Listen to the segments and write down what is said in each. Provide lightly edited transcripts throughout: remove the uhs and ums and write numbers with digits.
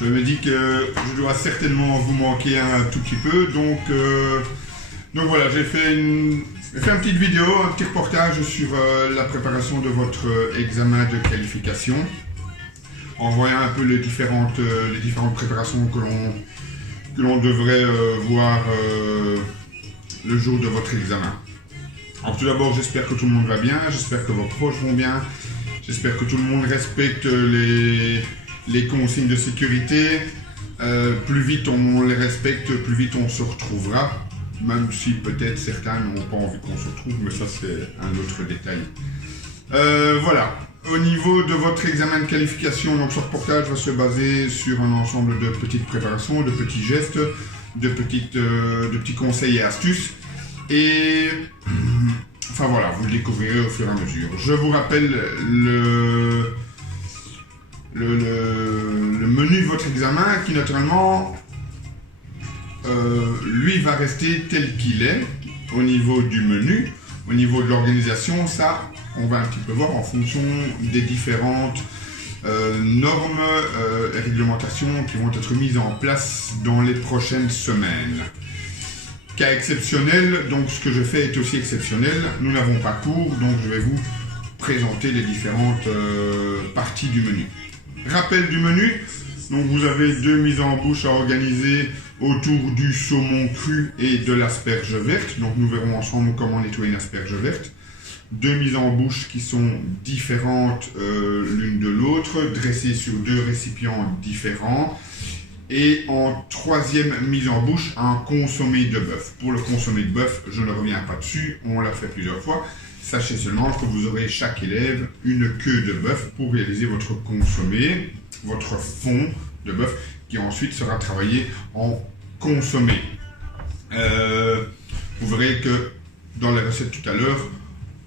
Je me dis que je dois certainement vous manquer un tout petit peu, donc voilà, j'ai fait une petite vidéo, un petit reportage sur la préparation de votre examen de qualification, en voyant un peu les différentes préparations que l'on devrait voir le jour de votre examen. Alors tout d'abord, j'espère que tout le monde va bien, j'espère que vos proches vont bien, j'espère que tout le monde respecte les consignes de sécurité. Plus vite on les respecte, plus vite on se retrouvera, même si peut-être certains n'ont pas envie qu'on se retrouve, mais ça c'est un autre détail. Voilà, au niveau de votre examen de qualification, donc ce reportage va se baser sur un ensemble de petites préparations, de petits gestes, de petits conseils et astuces. Et enfin voilà, vous le découvrirez au fur et à mesure. Je vous rappelle le menu de votre examen qui naturellement lui va rester tel qu'il est au niveau du menu. Au niveau de l'organisation, ça on va un petit peu voir en fonction des différentes normes et réglementations qui vont être mises en place dans les prochaines semaines. Cas exceptionnel, donc ce que je fais est aussi exceptionnel. Nous n'avons pas cours, donc je vais vous présenter les différentes parties du menu. Rappel du menu, donc vous avez 2 mises en bouche à organiser autour du saumon cru et de l'asperge verte. Donc nous verrons ensemble comment nettoyer une asperge verte. 2 mises en bouche qui sont différentes l'une de l'autre, dressées sur 2 récipients différents. Et en 3e mise en bouche, un consommé de bœuf. Pour le consommé de bœuf, je ne reviens pas dessus, on l'a fait plusieurs fois. Sachez seulement que vous aurez chaque élève une queue de bœuf pour réaliser votre consommé, votre fond de bœuf, qui ensuite sera travaillé en consommé. Vous verrez que dans la recette tout à l'heure,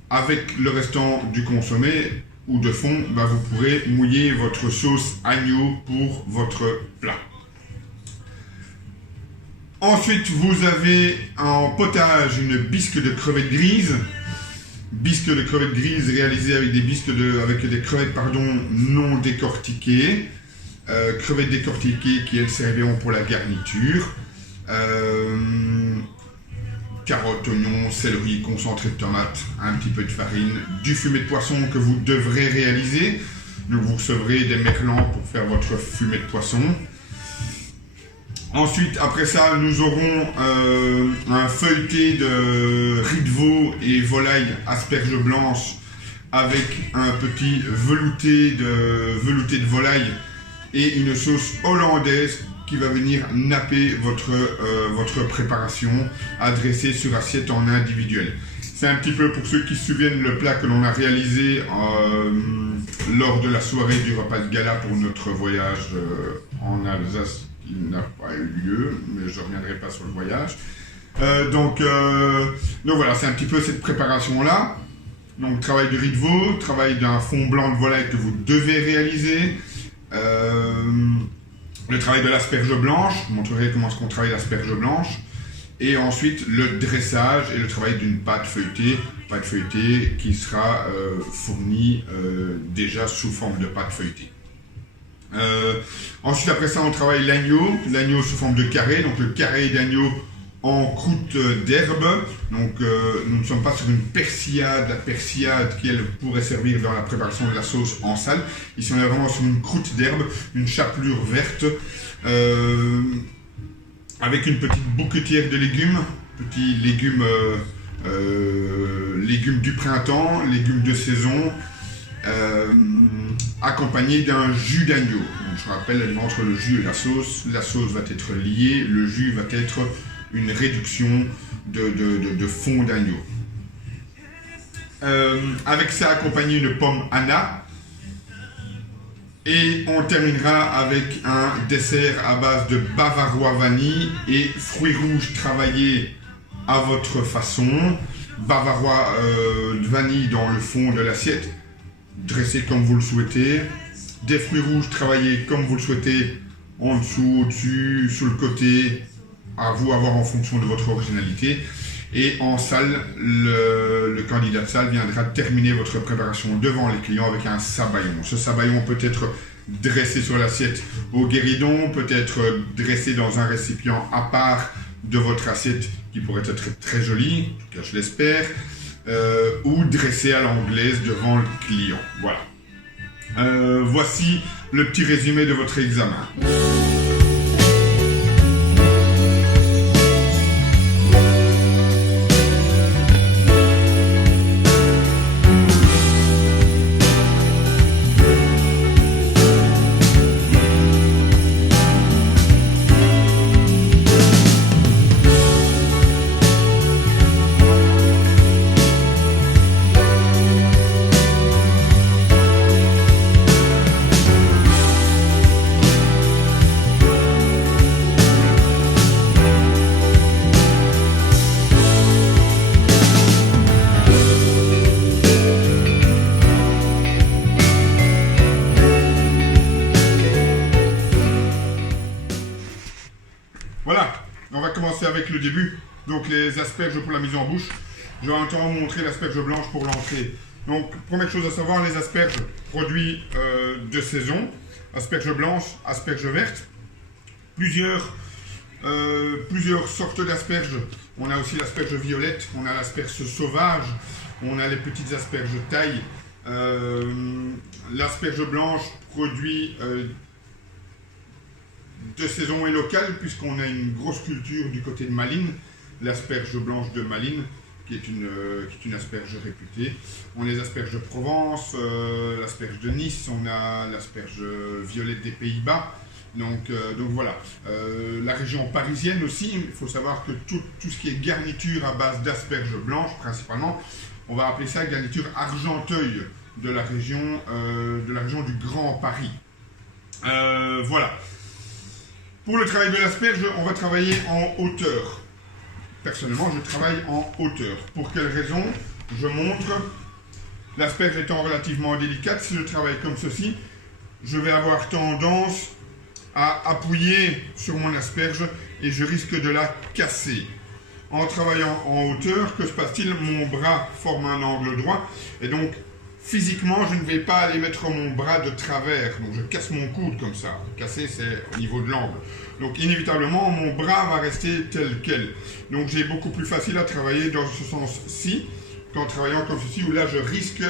avec le restant du consommé ou de fond, vous pourrez mouiller votre sauce agneau pour votre plat. Ensuite, vous avez en potage une bisque de crevettes grises. Bisque de crevettes grises réalisée avec des crevettes non décortiquées. Crevettes décortiquées qui elles serviront pour la garniture. Carottes, oignons, céleri, concentré de tomate, un petit peu de farine, du fumet de poisson que vous devrez réaliser. Donc vous recevrez des merlans pour faire votre fumet de poisson. Ensuite, après ça, nous aurons un feuilleté de riz de veau et volaille asperges blanches avec un petit velouté de volaille et une sauce hollandaise qui va venir napper votre préparation, adressée sur assiette en individuel. C'est un petit peu pour ceux qui se souviennent le plat que l'on a réalisé lors de la soirée du repas de gala pour notre voyage en Alsace. Qui n'a pas eu lieu, mais je ne reviendrai pas sur le voyage. Donc voilà, c'est un petit peu cette préparation-là. Donc travail de riz de veau, travail d'un fond blanc de volaille que vous devez réaliser. Le travail de l'asperge blanche, je vous montrerai comment est-ce qu'on travaille l'asperge blanche. Et ensuite le dressage et le travail d'une pâte feuilletée qui sera fournie déjà sous forme de pâte feuilletée. Ensuite après ça on travaille l'agneau sous forme de carré, donc le carré d'agneau en croûte d'herbe. Donc nous ne sommes pas sur une persillade, la persillade qui elle pourrait servir dans la préparation de la sauce en salle. Ici on est vraiment sur une croûte d'herbe, une chapelure verte avec une petite bouquetière de légumes, petits légumes du printemps, légumes de saison. Accompagné d'un jus d'agneau. Je rappelle la différence entre le jus et la sauce. La sauce va être liée, le jus va être une réduction de fond d'agneau. Avec ça, accompagné une pomme Anna. Et on terminera avec un dessert à base de bavarois vanille et fruits rouges travaillés à votre façon. Bavarois de vanille dans le fond de l'assiette, dressé comme vous le souhaitez. Des fruits rouges travaillés comme vous le souhaitez, en dessous, au-dessus, sur le côté, à vous à voir en fonction de votre originalité. Et en salle, le candidat de salle viendra terminer votre préparation devant les clients avec un sabayon. Ce sabayon peut être dressé sur l'assiette au guéridon, peut-être dressé dans un récipient à part de votre assiette qui pourrait être très joli, en tout cas je l'espère, ou dressé à l'anglaise devant le client. Voilà. Voici le petit résumé de votre examen. Voilà, on va commencer avec le début. Donc les asperges pour la mise en bouche. Je vais maintenant vous montrer l'asperge blanche pour l'entrée. Donc première chose à savoir, les asperges produits de saison. Asperges blanches, asperges vertes. Plusieurs sortes d'asperges. On a aussi l'asperge violette, on a l'asperge sauvage, on a les petites asperges taille. L'asperge blanche produit de saison et locale, puisqu'on a une grosse culture du côté de Malines, l'asperge blanche de Malines, qui est une asperge réputée. On a les asperges de Provence, l'asperge de Nice, on a l'asperge violette des Pays-Bas. Donc voilà. La région parisienne aussi, il faut savoir que tout ce qui est garniture à base d'asperges blanches, principalement, on va appeler ça garniture argenteuil de la région du Grand Paris. Voilà. Pour le travail de l'asperge, on va travailler en hauteur. Personnellement, je travaille en hauteur. Pour quelle raison? Je montre. L'asperge étant relativement délicate, si je travaille comme ceci, je vais avoir tendance à appuyer sur mon asperge et je risque de la casser. En travaillant en hauteur, que se passe-t-il? Mon bras forme un angle droit et donc physiquement, je ne vais pas aller mettre mon bras de travers, donc je casse mon coude comme ça. Casser, c'est au niveau de l'angle. Donc inévitablement, mon bras va rester tel quel. Donc j'ai beaucoup plus facile à travailler dans ce sens-ci qu'en travaillant comme ceci, où là je risque,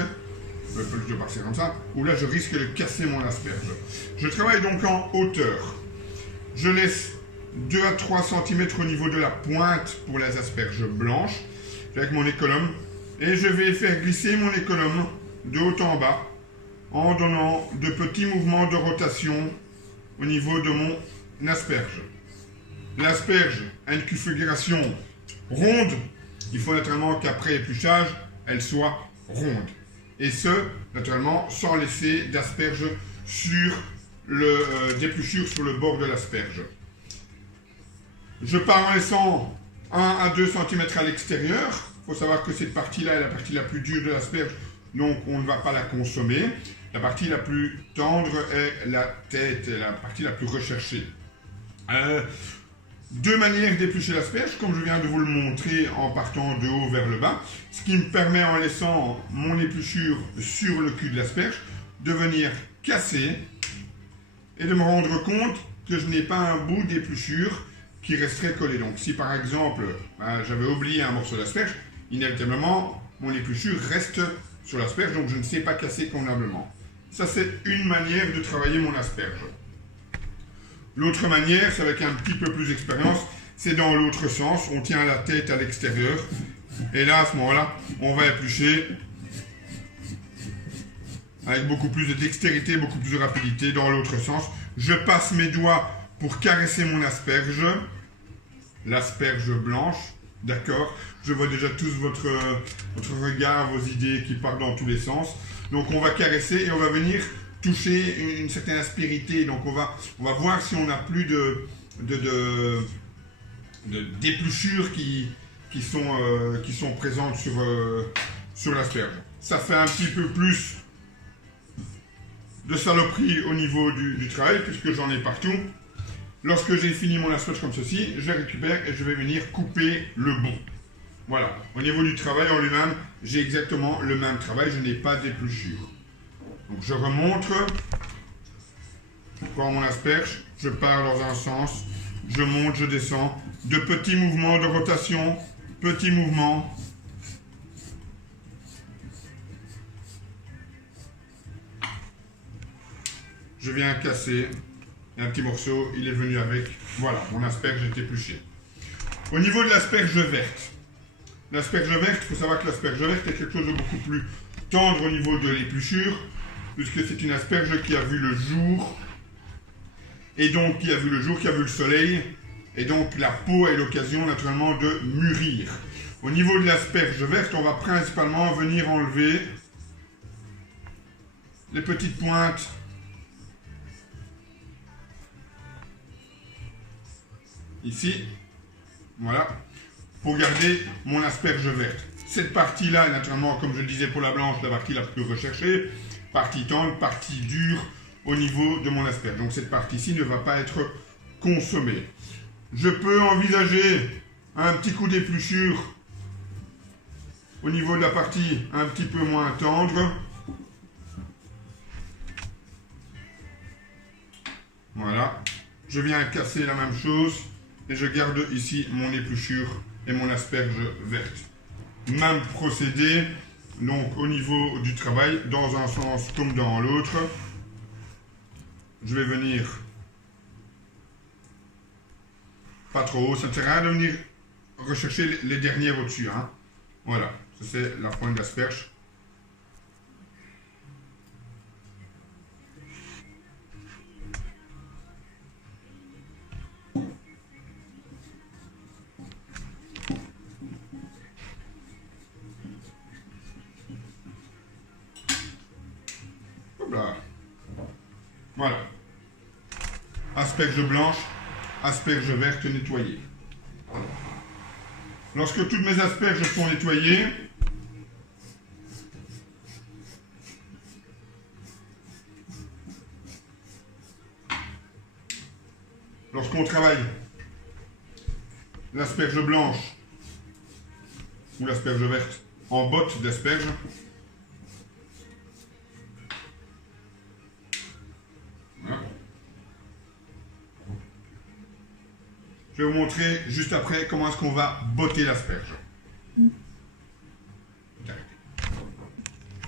je vais passer comme ça, où là je risque de casser mon asperge. Je travaille donc en hauteur. Je laisse 2 à 3 cm au niveau de la pointe pour les asperges blanches, avec mon économe, et je vais faire glisser mon économe de haut en bas, en donnant de petits mouvements de rotation au niveau de mon asperge. L'asperge a une configuration ronde, il faut naturellement qu'après épluchage, elle soit ronde. Et ce, naturellement, sans laisser d'asperge sur d'épluchure sur le bord de l'asperge. Je pars en laissant 1 à 2 cm à l'extérieur. Il faut savoir que cette partie-là est la partie la plus dure de l'asperge, donc on ne va pas la consommer. La partie la plus tendre est la tête, la partie la plus recherchée. Deux manières d'éplucher l'asperge, comme je viens de vous le montrer en partant de haut vers le bas, ce qui me permet, en laissant mon épluchure sur le cul de l'asperge, de venir casser et de me rendre compte que je n'ai pas un bout d'épluchure qui resterait collé. Donc si par exemple j'avais oublié un morceau d'asperge, inévitablement mon épluchure reste sur l'asperge, donc je ne sais pas casser convenablement. Ça, c'est une manière de travailler mon asperge. L'autre manière, c'est avec un petit peu plus d'expérience, c'est dans l'autre sens. On tient la tête à l'extérieur et là, à ce moment-là, on va éplucher avec beaucoup plus de dextérité, beaucoup plus de rapidité dans l'autre sens. Je passe mes doigts pour caresser mon asperge, l'asperge blanche, d'accord? Je vois déjà tous votre regard, vos idées qui partent dans tous les sens. Donc on va caresser et on va venir toucher une certaine aspérité. Donc on va voir si on n'a plus d'épluchures qui sont présentes sur l'asperge. Ça fait un petit peu plus de saloperie au niveau du travail, puisque j'en ai partout. Lorsque j'ai fini mon asperge comme ceci, je la récupère et je vais venir couper le bout. Voilà. Au niveau du travail en lui-même, j'ai exactement le même travail, je n'ai pas d'épluchure. Donc je remontre Je prends mon asperge, je pars dans un sens, je monte, je descends. De petits mouvements de rotation, petits mouvements. Je viens casser. Et un petit morceau, il est venu avec. Voilà, mon asperge est épluché. Au niveau de l'asperge verte. L'asperge verte, il faut savoir que l'asperge verte est quelque chose de beaucoup plus tendre au niveau de l'épluchure, puisque c'est une asperge qui a vu le jour, et donc qui a vu le jour, qui a vu le soleil, et donc la peau a eu l'occasion naturellement de mûrir. Au niveau de l'asperge verte, on va principalement venir enlever les petites pointes ici, voilà, pour garder mon asperge verte. Cette partie-là, naturellement, comme je le disais pour la blanche, la partie la plus recherchée, partie tendre, partie dure au niveau de mon asperge. Donc cette partie-ci ne va pas être consommée. Je peux envisager un petit coup d'épluchure au niveau de la partie un petit peu moins tendre. Voilà. Je viens casser la même chose et je garde ici mon épluchure et mon asperge verte. Même procédé, donc au niveau du travail, dans un sens comme dans l'autre. Je vais venir pas trop haut, ça ne sert à rien de venir rechercher les dernières au-dessus. Hein. Voilà, ça c'est la pointe d'asperge. Voilà. Asperge blanche, asperge verte nettoyée. Lorsque toutes mes asperges sont nettoyées, lorsqu'on travaille l'asperge blanche ou l'asperge verte en botte d'asperge, je vais vous montrer juste après comment est-ce qu'on va botter l'asperge.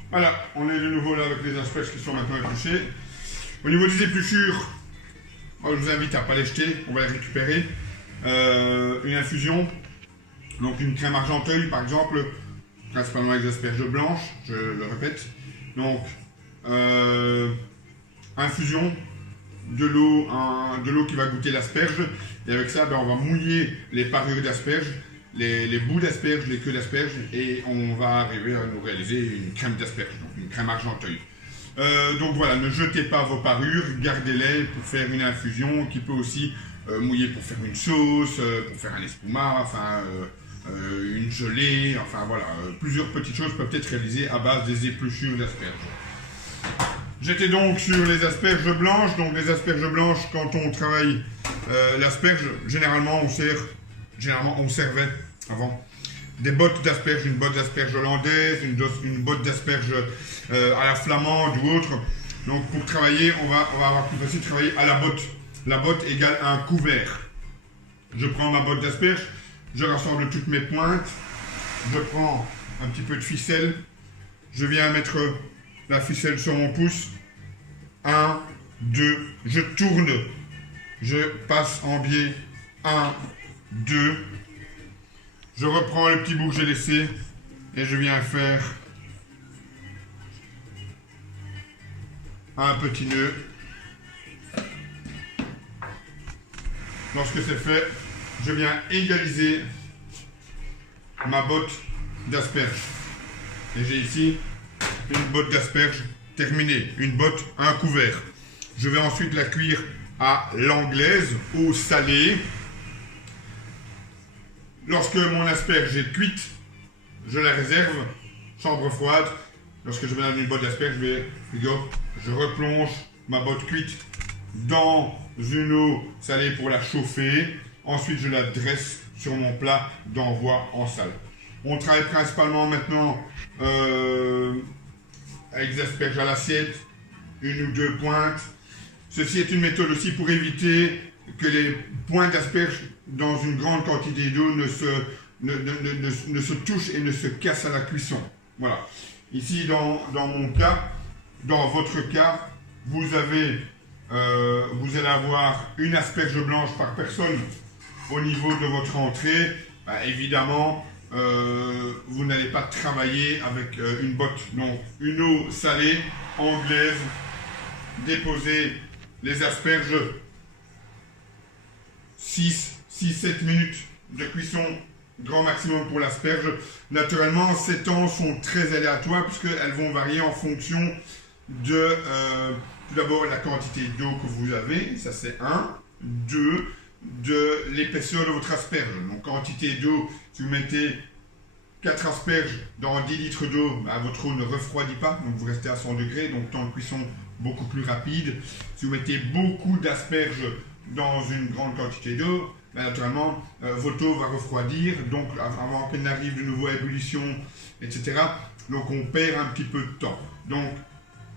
Voilà, on est de nouveau là avec les asperges qui sont maintenant épluchées. Au niveau des épluchures, je vous invite à ne pas les jeter, on va les récupérer. Une infusion, donc une crème argenteuil par exemple, principalement avec des asperges blanches, je le répète. Donc, infusion, de l'eau qui va goûter l'asperge, et avec ça on va mouiller les parures d'asperge, les bouts d'asperge, les queues d'asperge, et on va arriver à nous réaliser une crème d'asperge, donc une crème argenteuil. Donc voilà, ne jetez pas vos parures, gardez-les pour faire une infusion qui peut aussi mouiller pour faire une sauce, pour faire un espuma, enfin une gelée, enfin voilà, plusieurs petites choses peuvent être réalisées à base des épluchures d'asperges. J'étais donc sur les asperges blanches. Donc les asperges blanches, quand on travaille l'asperge, généralement on servait avant des bottes d'asperges, une botte d'asperges hollandaise, une botte d'asperges à la flamande ou autre. Donc pour travailler, on va avoir plus facile de travailler à la botte. La botte égale un couvert. Je prends ma botte d'asperges, je rassemble toutes mes pointes, je prends un petit peu de ficelle, je viens mettre la ficelle sur mon pouce. 1, 2, je tourne, je passe en biais. 1, 2, je reprends le petit bout que j'ai laissé et je viens faire un petit nœud. Lorsque c'est fait, je viens égaliser ma botte d'asperges. Et j'ai ici une botte d'asperges terminée, une botte, un couvert. Je vais ensuite la cuire à l'anglaise, au salé. Lorsque mon asperge est cuite, je la réserve, chambre froide. Lorsque je vais dans une botte d'asperges, je replonge ma botte cuite dans une eau salée pour la chauffer. Ensuite, je la dresse sur mon plat d'envoi en salle. On travaille principalement maintenant avec des asperges à l'assiette, une ou deux pointes. Ceci est une méthode aussi pour éviter que les points d'asperge dans une grande quantité d'eau ne se touchent et ne se cassent à la cuisson. Voilà. Ici, dans mon cas, dans votre cas, vous allez avoir une asperge blanche par personne au niveau de votre entrée. Évidemment, vous n'allez pas travailler avec une botte. Donc, une eau salée, anglaise, déposez les asperges 6-7 minutes de cuisson, grand maximum pour l'asperge. Naturellement, ces temps sont très aléatoires puisqu'elles vont varier en fonction de, tout d'abord, la quantité d'eau que vous avez, ça c'est 1. 2, de l'épaisseur de votre asperge. Donc, quantité d'eau, si vous mettez 4 asperges dans 10 litres d'eau, votre eau ne refroidit pas, donc vous restez à 100 degrés, donc temps de cuisson beaucoup plus rapide. Si vous mettez beaucoup d'asperges dans une grande quantité d'eau, naturellement, votre eau va refroidir, donc avant qu'elle n'arrive de nouveau à ébullition, etc. Donc on perd un petit peu de temps. Donc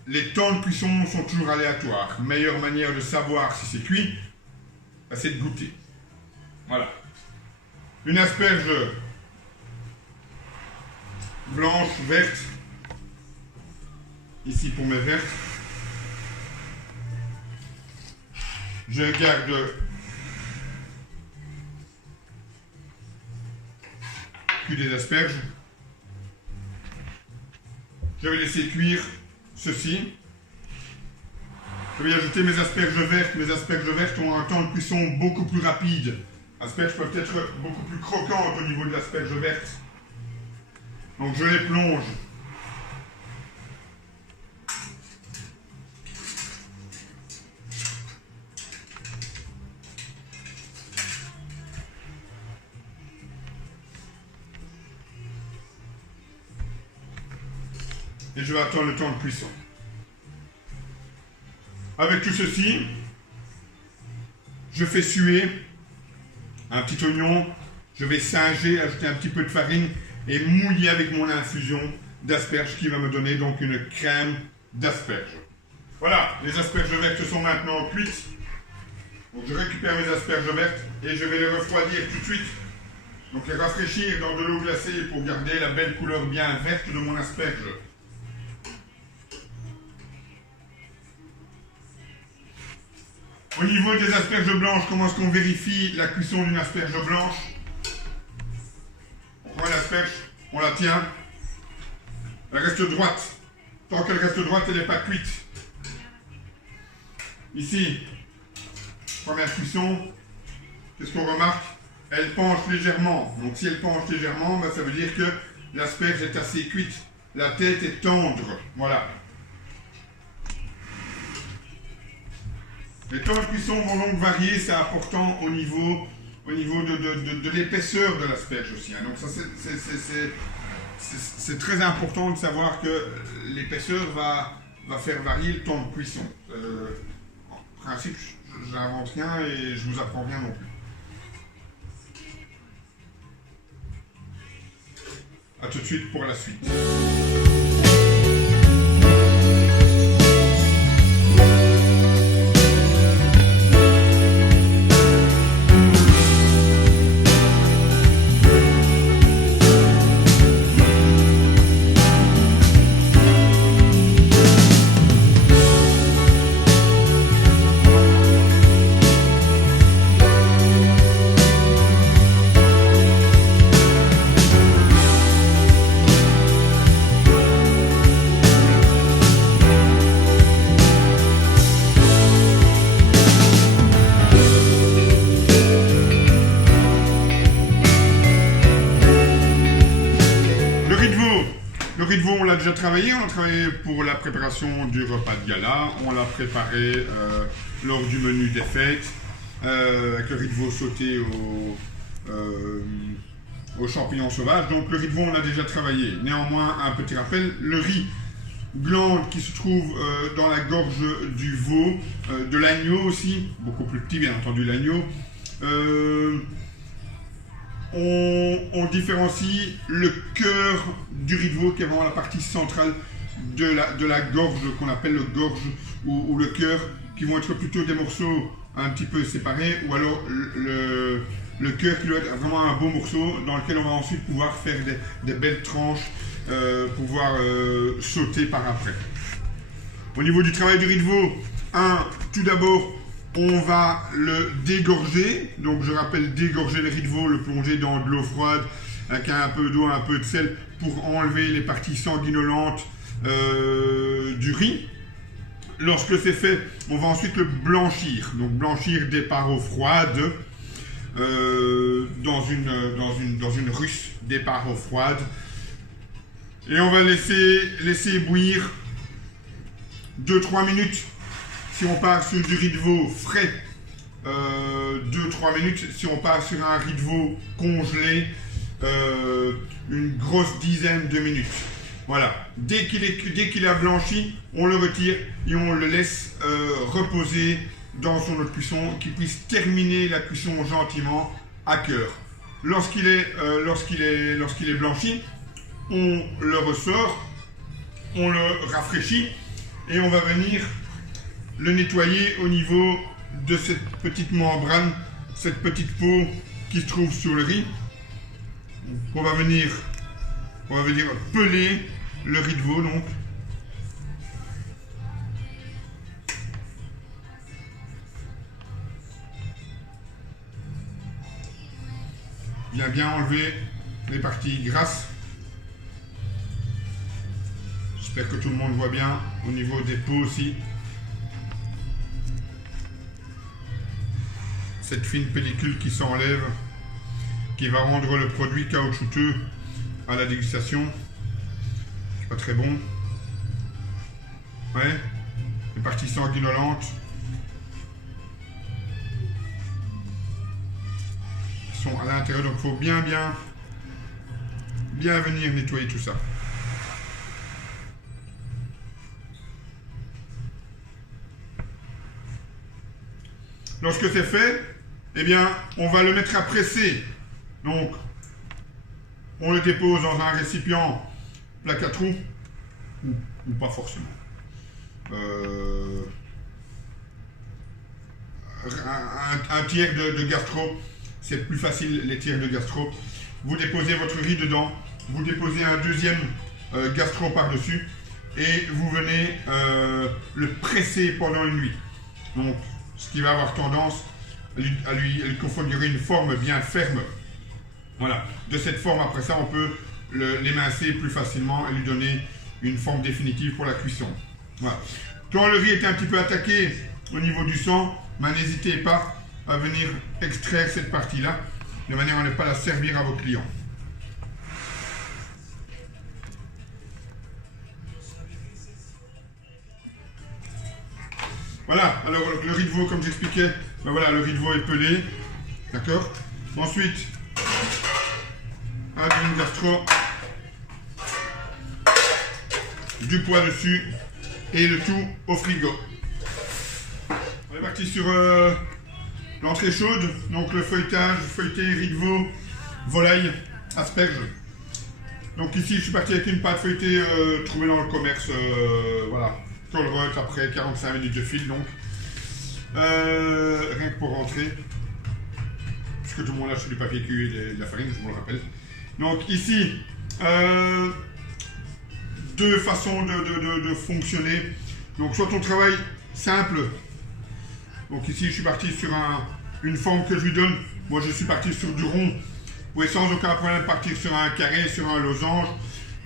les temps de cuisson sont toujours aléatoires. Meilleure manière de savoir si c'est cuit, c'est de goûter. Voilà. Une asperge blanche, verte, ici pour mes vertes. Je garde des asperges. Je vais laisser cuire ceci. Je vais y ajouter mes asperges vertes. Mes asperges vertes ont un temps de cuisson beaucoup plus rapide. Les asperges peuvent être beaucoup plus croquantes au niveau de l'asperge verte. Donc je les plonge et je vais attendre le temps de cuisson. Avec tout ceci, je fais suer un petit oignon, je vais singer, ajouter un petit peu de farine et mouiller avec mon infusion d'asperges qui va me donner donc une crème d'asperges. Voilà, les asperges vertes sont maintenant cuites. Donc je récupère mes asperges vertes et je vais les refroidir tout de suite. Donc les rafraîchir dans de l'eau glacée pour garder la belle couleur bien verte de mon asperge. Au niveau des asperges blanches, comment est-ce qu'on vérifie la cuisson d'une asperge blanche? On prend l'asperge, on la tient, elle reste droite. Tant qu'elle reste droite, elle n'est pas cuite. Ici, première cuisson, qu'est-ce qu'on remarque? Elle penche légèrement. Donc si elle penche légèrement, ça veut dire que l'asperge est assez cuite. La tête est tendre. Voilà. Les temps de cuisson vont donc varier, c'est important au niveau de l'épaisseur de l'asperge aussi. Donc ça, c'est très important de savoir que l'épaisseur va faire varier le temps de cuisson. En principe, je n'invente rien et je ne vous apprends rien non plus. A tout de suite pour la suite. On l'a déjà travaillé, on a travaillé pour la préparation du repas de gala, on l'a préparé lors du menu des fêtes, avec le riz de veau sauté aux champignons sauvages. Donc le riz de veau on l'a déjà travaillé. Néanmoins, un petit rappel, le riz glande qui se trouve dans la gorge du veau, de l'agneau aussi, beaucoup plus petit bien entendu l'agneau, on différencie le cœur du riz de veau qui est vraiment la partie centrale de la gorge qu'on appelle le gorge ou le cœur qui vont être plutôt des morceaux un petit peu séparés, ou alors le cœur qui doit être vraiment un beau morceau dans lequel on va ensuite pouvoir faire des belles tranches, pouvoir sauter par après. Au niveau du travail du riz de veau, tout d'abord, on va le dégorger. Donc je rappelle, dégorger le riz de veau, le plonger dans de l'eau froide avec un peu d'eau, un peu de sel pour enlever les parties sanguinolentes du riz. Lorsque c'est fait, on va ensuite le blanchir. Donc blanchir des par eau froide dans une russe des par eau froide. Et on va laisser bouillir 2-3 minutes si on part sur du riz de veau frais. 2-3 minutes si on part sur un riz de veau congelé. Une grosse dizaine de minutes. Voilà, dès qu'il a blanchi, on le retire et on le laisse reposer dans son eau de cuisson, qu'il puisse terminer la cuisson gentiment à cœur. Lorsqu'il est blanchi, on le ressort, on le rafraîchit et on va venir le nettoyer au niveau de cette petite membrane, cette petite peau qui se trouve sur le riz. On va venir peler le riz de veau donc. Bien enlever les parties grasses. J'espère que tout le monde voit bien au niveau des peaux aussi. Cette fine pellicule qui s'enlève, qui va rendre le produit caoutchouteux à la dégustation. C'est pas très bon. Ouais. Les parties sanguinolentes sont à l'intérieur, donc il faut bien venir nettoyer tout ça. Lorsque c'est fait, eh bien, on va le mettre à presser. Donc, on le dépose dans un récipient plaque à trous, ou pas forcément. Un tiers de gastro, c'est plus facile les tiers de gastro. Vous déposez votre riz dedans, vous déposez un deuxième gastro par-dessus et vous venez le presser pendant une nuit. Donc, ce qui va avoir tendance à lui configurer une forme bien ferme. Voilà, de cette forme, après ça, on peut l'émincer plus facilement et lui donner une forme définitive pour la cuisson. Voilà. Quand le riz est un petit peu attaqué au niveau du sang, n'hésitez pas à venir extraire cette partie-là, de manière à ne pas la servir à vos clients. Voilà, alors le riz de veau, comme j'expliquais, ben voilà, le riz de veau est pelé, d'accord. Ensuite, un demi gastro, du poids dessus et le tout au frigo. On est parti sur l'entrée chaude, donc le feuilletage, feuilleté, riz de veau, volaille, asperges. Donc ici, je suis parti avec une pâte feuilletée trouvée dans le commerce, voilà. Colruyt après 45 minutes de fil donc. Rien que pour rentrer. Puisque tout le monde lâche du papier cul et de la farine, je vous le rappelle. Donc ici, deux façons de fonctionner. Donc soit on travaille simple. Donc ici je suis parti sur une forme que je lui donne. Moi je suis parti sur du rond. Vous pouvez sans aucun problème partir sur un carré, sur un losange.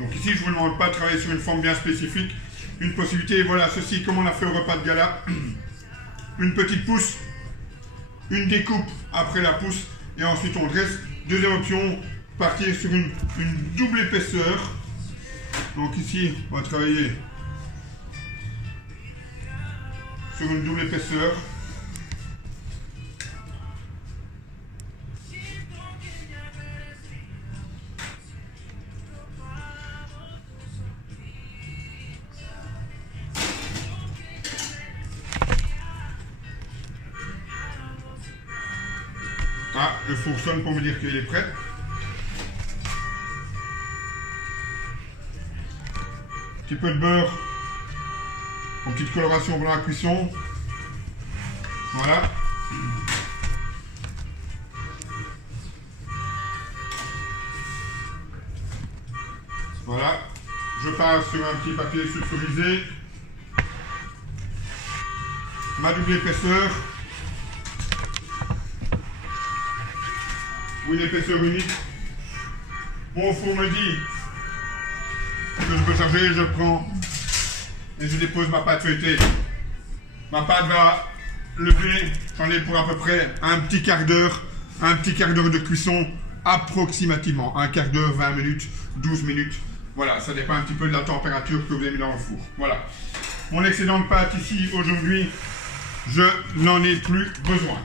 Donc ici je ne vous demande pas de travailler sur une forme bien spécifique. Une possibilité, voilà, ceci comme on l'a fait au repas de gala. Une petite pousse, une découpe après la pousse, et ensuite on dresse. Deuxième option, partir sur une double épaisseur. Donc ici, on va travailler sur une double épaisseur. Ah, le four sonne pour me dire qu'il est prêt. Un petit peu de beurre, en petite coloration pour la cuisson. Voilà. Voilà. Je passe sur un petit papier sulfurisé. Ma double épaisseur. Ou une épaisseur unique. Mon four me dit que je peux charger, je prends et je dépose ma pâte feuilletée. Ma pâte va lever, j'en ai pour à peu près un petit quart d'heure de cuisson approximativement. Un quart d'heure, 20 minutes, 12 minutes. Voilà, ça dépend un petit peu de la température que vous avez mis dans le four. Voilà. Mon excédent de pâte ici, aujourd'hui, je n'en ai plus besoin.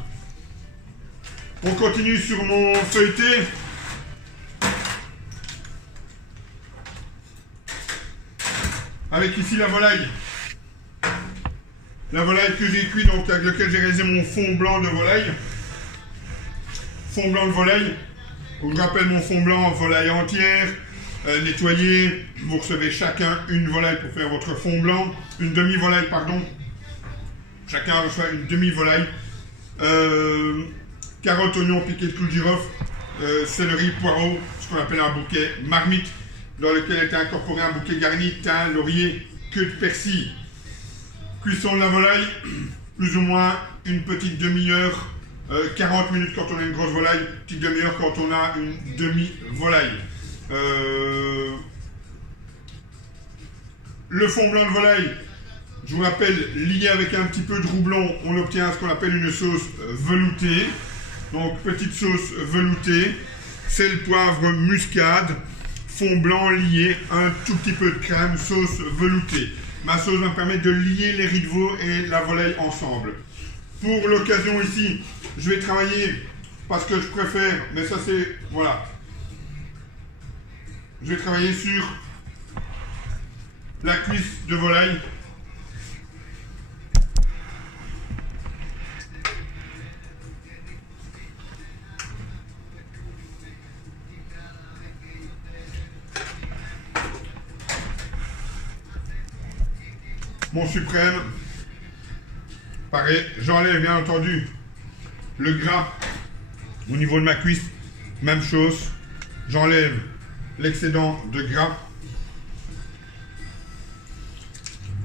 On continue sur mon feuilleté. Avec ici la volaille. La volaille que j'ai cuit, donc avec lequel j'ai réalisé mon fond blanc de volaille. Fond blanc de volaille. Donc, je rappelle mon fond blanc, volaille entière, nettoyée. Vous recevez chacun une volaille pour faire votre fond blanc. Une demi-volaille, pardon. Chacun reçoit une demi-volaille. Carottes, oignons, piquets de clous de girofle, céleri, poireaux, ce qu'on appelle un bouquet marmite, dans lequel est incorporé un bouquet garni, thym, laurier, queue de persil. Cuisson de la volaille, plus ou moins une petite demi-heure, 40 minutes quand on a une grosse volaille, petite demi-heure quand on a une demi-volaille. Le fond blanc de volaille, je vous rappelle, lié avec un petit peu de roublon, on obtient ce qu'on appelle une sauce veloutée. Donc petite sauce veloutée, sel, poivre, muscade, fond blanc lié, un tout petit peu de crème, sauce veloutée. Ma sauce va me permettre de lier les riz de veau et la volaille ensemble. Pour l'occasion ici, je vais travailler, parce que je préfère, mais ça c'est, voilà. Je vais travailler sur la cuisse de volaille. Mon suprême, pareil, j'enlève bien entendu le gras au niveau de ma cuisse, même chose, j'enlève l'excédent de gras,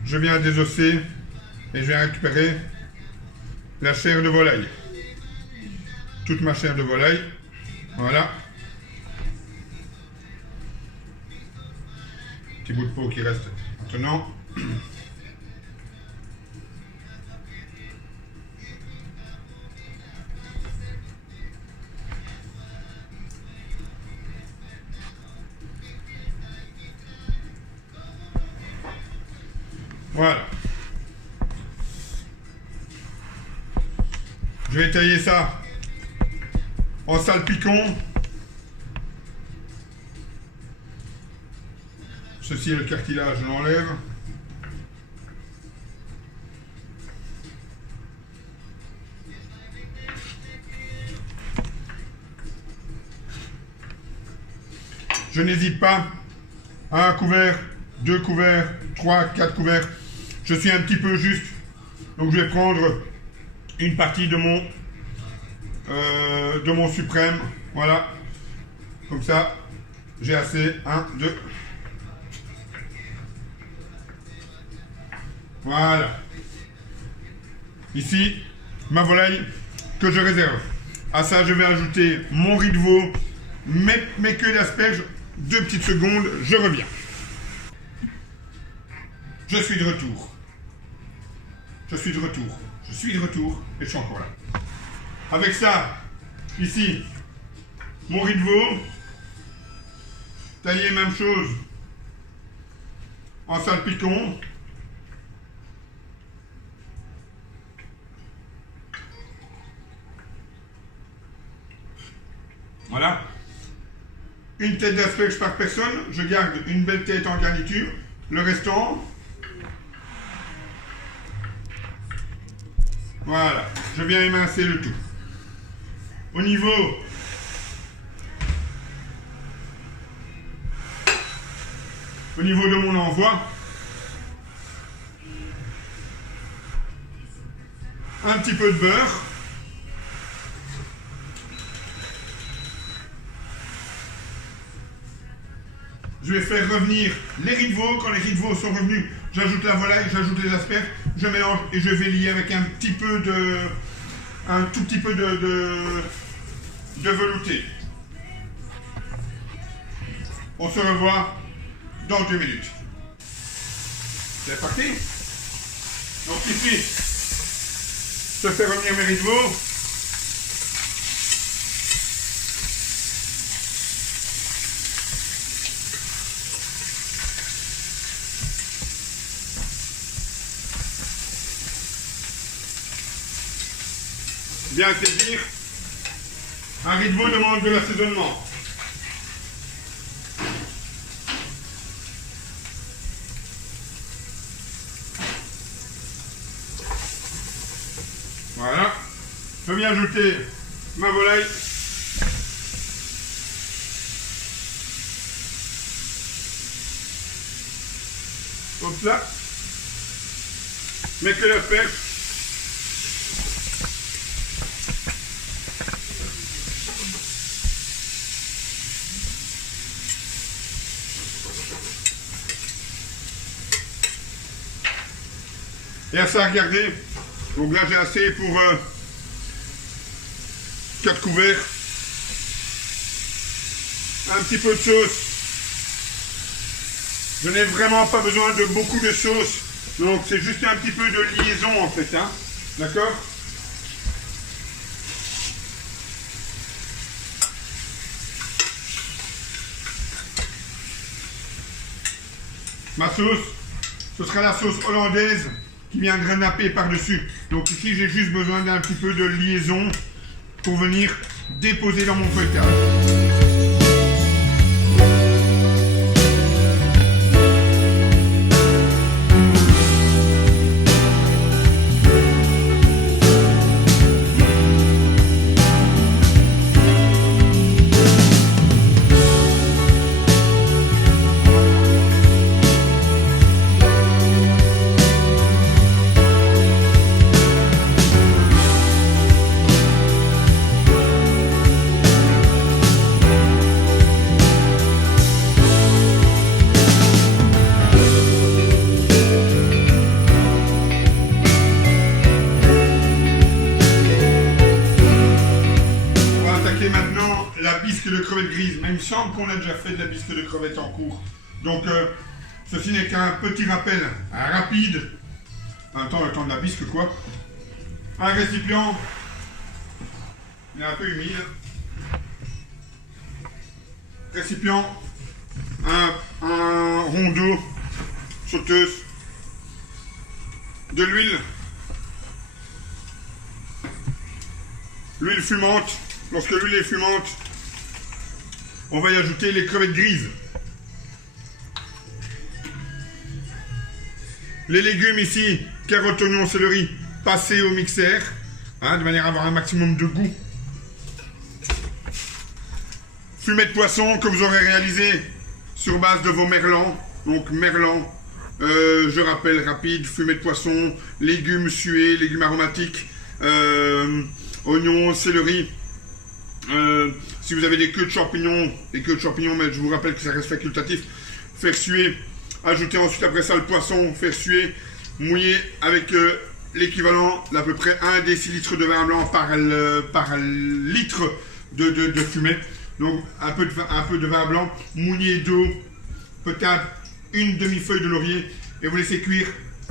je viens désosser et je viens récupérer la chair de volaille, toute ma chair de volaille, voilà, petit bout de peau qui reste maintenant. Voilà. Je vais tailler ça en salpicon. Ceci est le cartilage, je l'enlève. Je n'hésite pas à un couvert, 2 couverts, 3, 4 couverts. Je suis un petit peu juste, donc je vais prendre une partie de mon suprême, voilà, comme ça, j'ai assez, 1, 2, voilà. Ici, ma volaille que je réserve. À ça, je vais ajouter mon riz de veau, mes queues d'asperges, 2 petites secondes, je reviens. Je suis de retour. Je suis de retour. Je suis de retour et je suis encore là. Avec ça, ici, mon riz de veau, taillé même chose, en salpicon. Voilà. Une tête d'asperge par personne. Je garde une belle tête en garniture. Le restant, voilà, je viens émincer le tout. Au niveau de mon envoi, un petit peu de beurre. Je vais faire revenir les riz de veau. Quand les riz de veau sont revenus, j'ajoute la volaille, j'ajoute les asperges, je mélange et je vais lier avec un tout petit peu de velouté. On se revoit dans 2 minutes. C'est parti. Donc ici, je fais revenir mes riz de veau. Bien saisir. Un riz de veau demande de l'assaisonnement. Voilà. Je viens ajouter ma volaille. Comme ça. Mettez la perche. Et à ça, regardez. Donc là, j'ai assez pour 4 couverts. Un petit peu de sauce. Je n'ai vraiment pas besoin de beaucoup de sauce. Donc c'est juste un petit peu de liaison en fait. Hein. D'accord? Ma sauce, ce sera la sauce hollandaise qui vient grenapper par-dessus. Donc ici, j'ai juste besoin d'un petit peu de liaison pour venir déposer dans mon feuilletage. La bisque de crevettes grises, mais il me semble qu'on a déjà fait de la bisque de crevettes en cours. Donc, ceci n'est qu'un petit rappel rapide. En même temps, le temps de la bisque, quoi. Un récipient, il est un peu humide. Récipient, un rond d'eau, sauteuse, de l'huile, l'huile fumante. Lorsque l'huile est fumante, on va y ajouter les crevettes grises. Les légumes ici, carottes, oignons, céleri, passés au mixeur, hein, de manière à avoir un maximum de goût. Fumée de poisson que vous aurez réalisé sur base de vos merlans. Donc merlan, je rappelle rapide, fumée de poisson, légumes sués, légumes aromatiques, oignons, céleri. Si vous avez des queues de champignons, mais je vous rappelle que ça reste facultatif, faire suer, ajouter ensuite après ça le poisson, faire suer, mouiller avec l'équivalent d'à peu près 1 décilitre de vin blanc par litre de fumée. Donc un peu de vin blanc, mouillé d'eau, peut-être une demi-feuille de laurier, et vous laissez cuire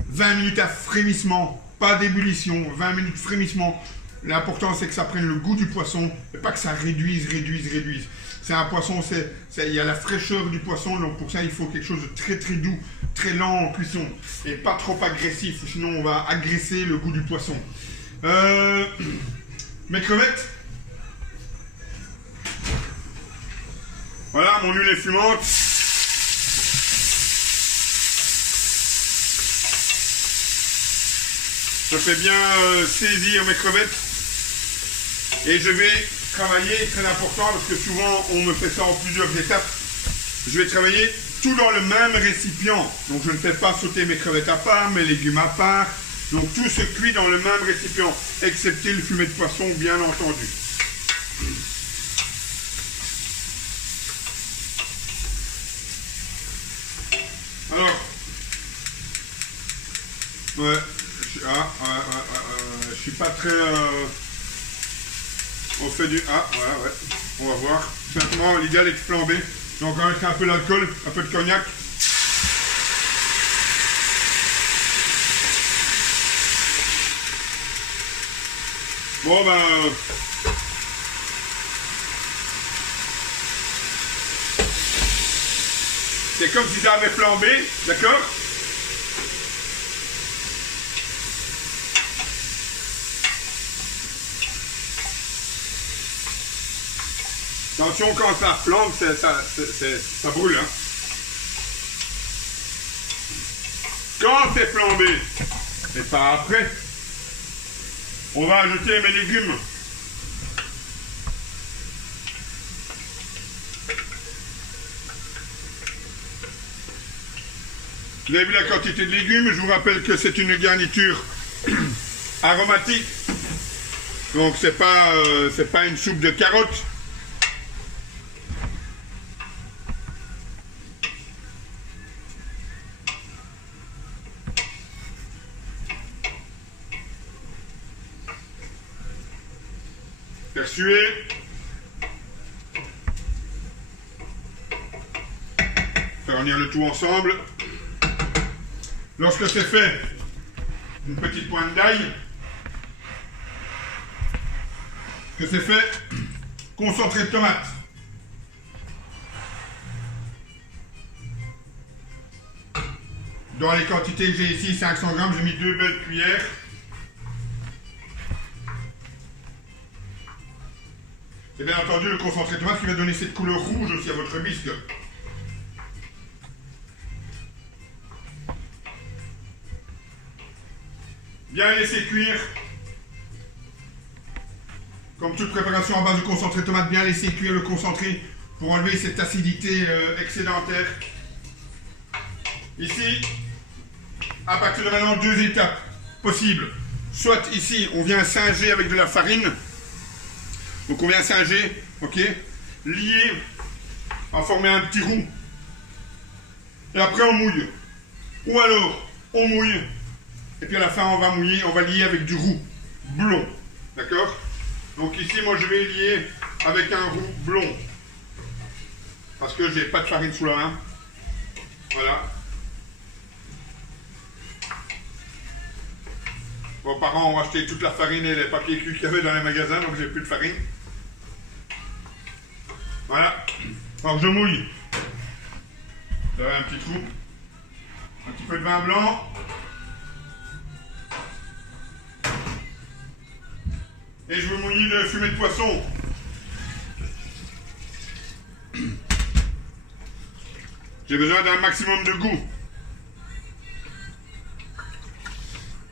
20 minutes à frémissement, pas d'ébullition, 20 minutes frémissement. L'important, c'est que ça prenne le goût du poisson et pas que ça réduise. C'est un poisson, il y a la fraîcheur du poisson, donc pour ça, il faut quelque chose de très très doux, très lent en cuisson et pas trop agressif, sinon on va agresser le goût du poisson. Mes crevettes. Voilà, mon huile est fumante. Je fais bien saisir mes crevettes. Et je vais travailler, très important, parce que souvent on me fait ça en plusieurs étapes. Je vais travailler tout dans le même récipient. Donc je ne fais pas sauter mes crevettes à part, mes légumes à part, Donc tout se cuit dans le même récipient, excepté le fumet de poisson, bien entendu. Alors, ouais, je suis pas très on fait du ouais, on va voir. Simplement, l'idéal est de flamber. Donc on va mettre un peu d'alcool, un peu de cognac. Bon ben c'est comme si ça avait flambé, d'accord? Attention, quand ça flambe, ça brûle. Hein. Quand c'est flambé, et pas après, on va ajouter mes légumes. Vous avez vu la quantité de légumes, je vous rappelle que c'est une garniture aromatique. Donc c'est pas une soupe de carottes. Faire suer. Faire unir le tout ensemble. Lorsque c'est fait, une petite pointe d'ail. Que c'est fait, concentré de tomate. Dans les quantités que j'ai ici, 500 grammes, j'ai mis 2 belles cuillères. Et bien entendu, le concentré de tomate qui va donner cette couleur rouge aussi à votre bisque. Bien laisser cuire. Comme toute préparation à base de concentré de tomate, bien laisser cuire le concentré pour enlever cette acidité excédentaire. Ici, à partir de maintenant, 2 étapes possibles. Soit ici, on vient singer avec de la farine. Donc on vient singer, ok, lier, en former un petit roux. Et après on mouille. Ou alors, on mouille. Et puis à la fin, on va mouiller, on va lier avec du roux blond. D'accord? Donc ici, moi je vais lier avec un roux blond. Parce que j'ai pas de farine sous la main. Voilà. Vos parents ont acheté toute la farine et les papiers cuits qu'il y avait dans les magasins, donc j'ai plus de farine. Voilà. Alors je mouille. Vous avez un petit trou. Un petit peu de vin blanc. Et je veux mouiller le fumet de poisson. J'ai besoin d'un maximum de goût.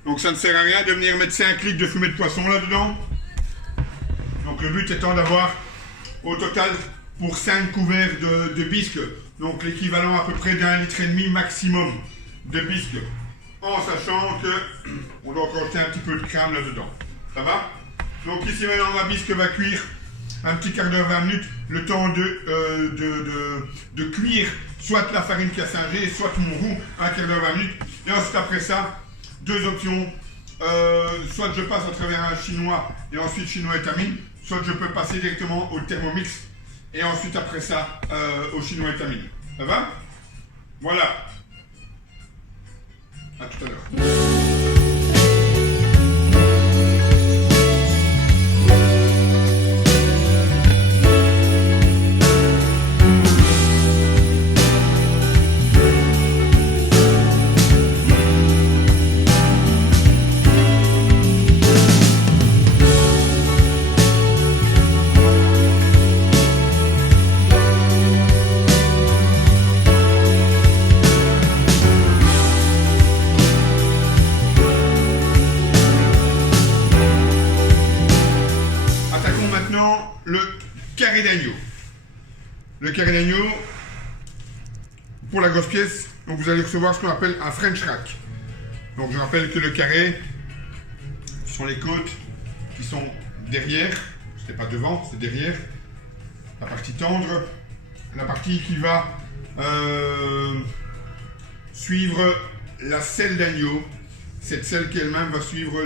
Donc ça ne sert à rien de venir mettre 5 litres de fumet de poisson là-dedans. Donc le but étant d'avoir au total pour 5 couverts de bisque, donc l'équivalent à peu près d'1,5 litre maximum de bisque, en sachant que on doit encore jeter un petit peu de crème là-dedans. Ça va? Donc ici maintenant ma bisque va cuire un petit quart d'heure, 20 minutes, le temps de cuire soit la farine qui a singé, soit mon roux, un quart d'heure, 20 minutes. Et ensuite après ça, 2 options, soit je passe à travers un chinois et ensuite chinois étamine, soit je peux passer directement au Thermomix et ensuite après ça au chinois étamine. Ça va? Voilà. À tout à l'heure. Le carré d'agneau. Le carré d'agneau, pour la grosse pièce, donc vous allez recevoir ce qu'on appelle un French rack. Donc je rappelle que le carré, ce sont les côtes qui sont derrière, ce n'est pas devant, c'est derrière, la partie tendre, la partie qui va suivre la selle d'agneau, cette selle qui elle-même va suivre,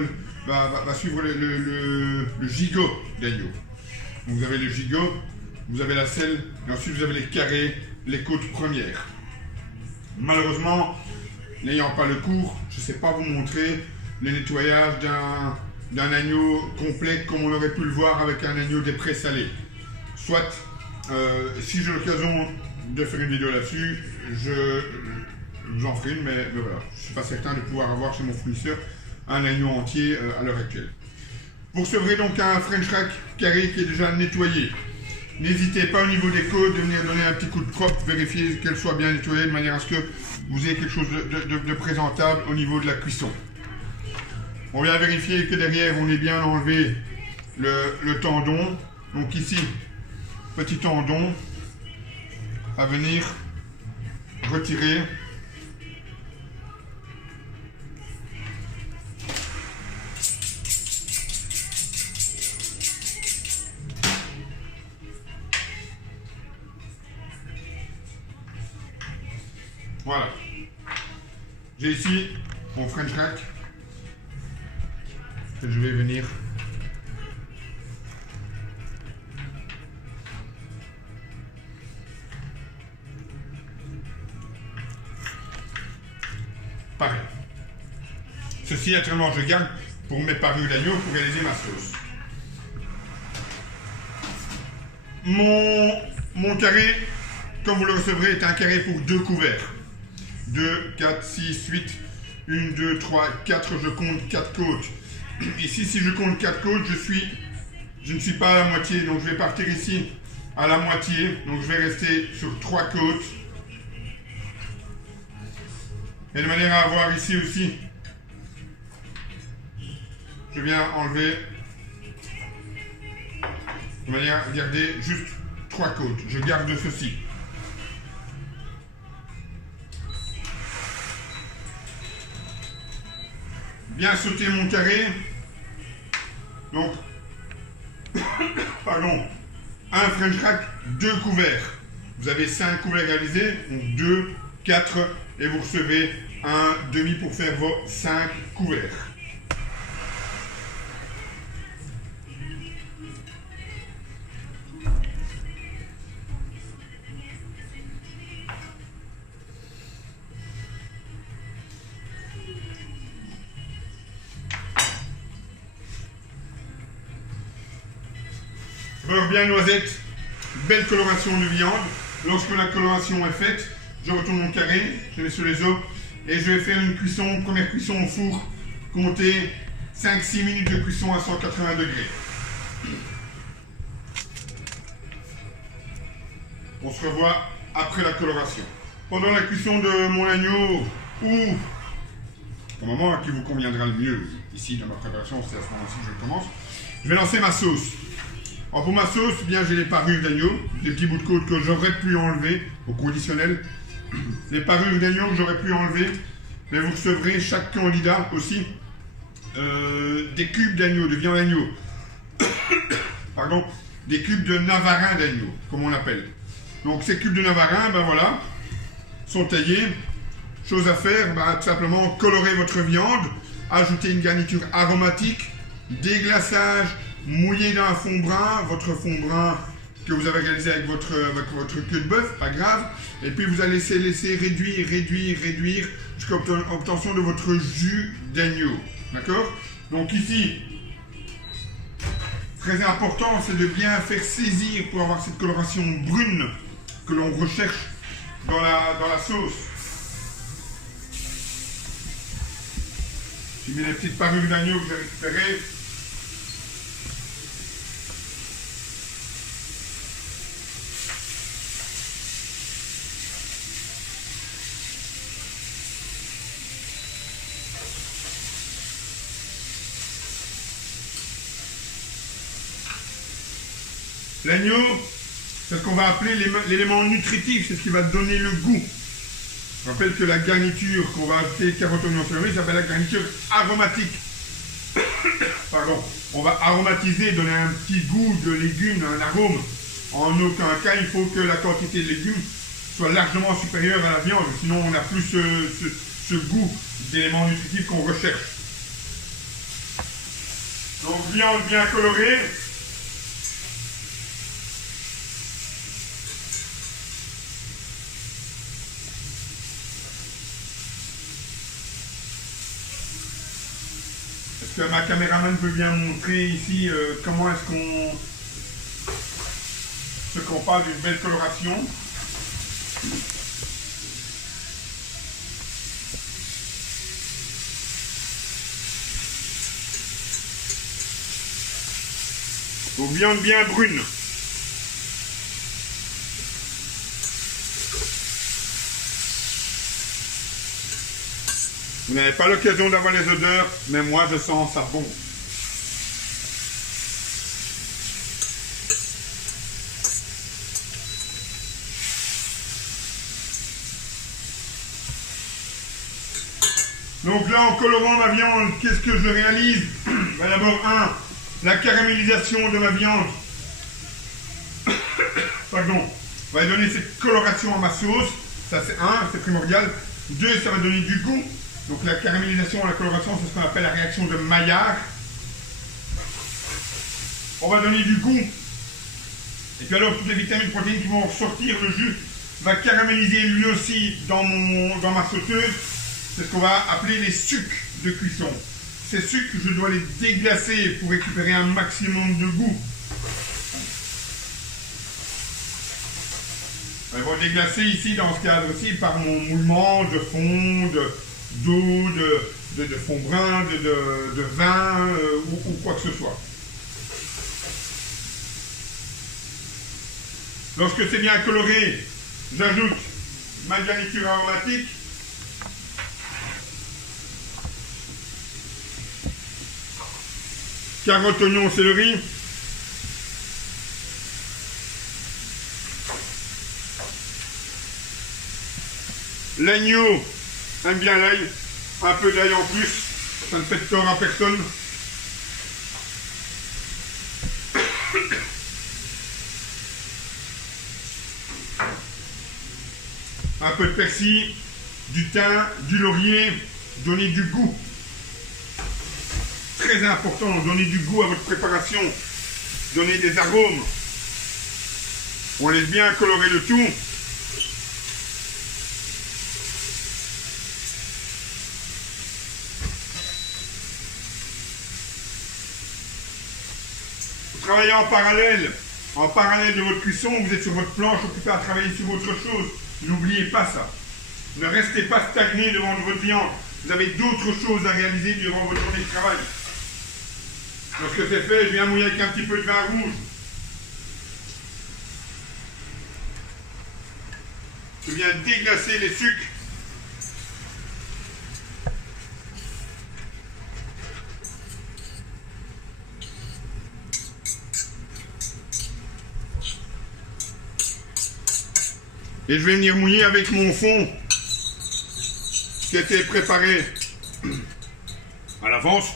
le gigot d'agneau. Donc vous avez le gigot, vous avez la selle, et ensuite vous avez les carrés, les côtes premières. Malheureusement, n'ayant pas le cours, je ne sais pas vous montrer le nettoyage d'un agneau complet comme on aurait pu le voir avec un agneau des prés-salés. Soit, si j'ai l'occasion de faire une vidéo là-dessus, je vous en ferai une, mais voilà, je ne suis pas certain de pouvoir avoir chez mon fournisseur un agneau entier à l'heure actuelle. Vous recevrez donc un French rack carré qui est déjà nettoyé. N'hésitez pas au niveau des côtes de venir donner un petit coup de propre, vérifier qu'elle soit bien nettoyée de manière à ce que vous ayez quelque chose de présentable au niveau de la cuisson. On vient vérifier que derrière on ait bien enlevé le tendon. Donc ici, petit tendon à venir retirer. Voilà. J'ai ici mon French rack que je vais venir pareil. Ceci, naturellement, je garde pour mes parures d'agneau pour réaliser ma sauce. Mon carré, comme vous le recevrez, est un carré pour 2 couverts. 2, 4, 6, 8, 1, 2, 3, 4, je compte 4 côtes. Ici, si je compte 4 côtes, je ne suis pas à la moitié, donc je vais partir ici à la moitié, donc je vais rester sur 3 côtes. Et de manière à avoir ici aussi, je viens enlever, de manière à garder juste 3 côtes. Je garde ceci. Bien sauter mon carré. Donc, pardon, un French rack, 2 couverts. Vous avez 5 couverts réalisés, donc 2, 4, et vous recevez un demi pour faire vos 5 couverts. Beurre bien noisette, belle coloration de viande. Lorsque la coloration est faite, je retourne mon carré, je mets sur les os et je vais faire une cuisson, première cuisson au four, comptez 5-6 minutes de cuisson à 180 degrés. On se revoit après la coloration. Pendant la cuisson de mon agneau, ou au moment qui vous conviendra le mieux, ici dans ma préparation, c'est à ce moment-ci que je commence, je vais lancer ma sauce. Alors pour ma sauce, eh bien j'ai les parures d'agneau, des petits bouts de côte que j'aurais pu enlever au conditionnel. Les parures d'agneau que j'aurais pu enlever, mais vous recevrez chaque candidat aussi des cubes d'agneau, de viande d'agneau. Pardon, des cubes de navarin d'agneau, comme on l'appelle. Donc ces cubes de navarin, ben voilà, sont taillés. Chose à faire, ben, tout simplement colorer votre viande, ajouter une garniture aromatique, déglaçage, mouiller d'un fond brun, votre fond brun que vous avez réalisé avec votre queue de bœuf, pas grave. Et puis vous allez laisser réduire jusqu'à l'obtention de votre jus d'agneau. D'accord? Donc ici, très important, c'est de bien faire saisir pour avoir cette coloration brune que l'on recherche dans la sauce. J'ai mis les petites parures d'agneau que j'ai récupérées. L'agneau, c'est ce qu'on va appeler l'élément nutritif, c'est ce qui va donner le goût. Je rappelle que la garniture qu'on va ajouter carottes, oignons, céleri s'appelle la garniture aromatique. Pardon. On va aromatiser, donner un petit goût de légumes, un arôme. En aucun cas, il faut que la quantité de légumes soit largement supérieure à la viande, sinon on n'a plus ce goût d'éléments nutritifs qu'on recherche. Donc viande bien colorée. Est-ce que ma caméraman peut bien montrer ici comment est-ce qu'on parle d'une belle coloration? Donc viande bien brune. Vous n'avez pas l'occasion d'avoir les odeurs, mais moi je sens ça bon. Donc là, en colorant ma viande, qu'est-ce que je réalise? D'abord, la caramélisation de ma viande. Pardon. Va donner cette coloration à ma sauce. Ça, c'est primordial. 2, ça va donner du goût. Donc la caramélisation, la coloration, c'est ce qu'on appelle la réaction de Maillard. On va donner du goût. Et puis alors, toutes les vitamines, protéines qui vont sortir, le jus va caraméliser lui aussi dans ma sauteuse. C'est ce qu'on va appeler les sucs de cuisson. Ces sucs, je dois les déglacer pour récupérer un maximum de goût. Ils vont déglacer ici, dans ce cadre-ci, par mon moulement de fond, d'eau, de fond brun, de vin ou quoi que ce soit. Lorsque c'est bien coloré, j'ajoute ma garniture aromatique. Carottes, oignons, céleri. L'agneau aime bien l'ail. Un peu d'ail en plus. Ça ne fait de tort à personne. Un peu de persil, du thym, du laurier. Donner du goût. Très important, donner du goût à votre préparation, donner des arômes. On laisse bien colorer le tout. Vous travaillez en parallèle de votre cuisson, vous êtes sur votre planche occupé à travailler sur autre chose. N'oubliez pas ça. Ne restez pas stagné devant votre viande. Vous avez d'autres choses à réaliser durant votre journée de travail. Lorsque c'est fait, je viens mouiller avec un petit peu de vin rouge. Je viens déglacer les sucres. Et je vais venir mouiller avec mon fond qui a été préparé à l'avance.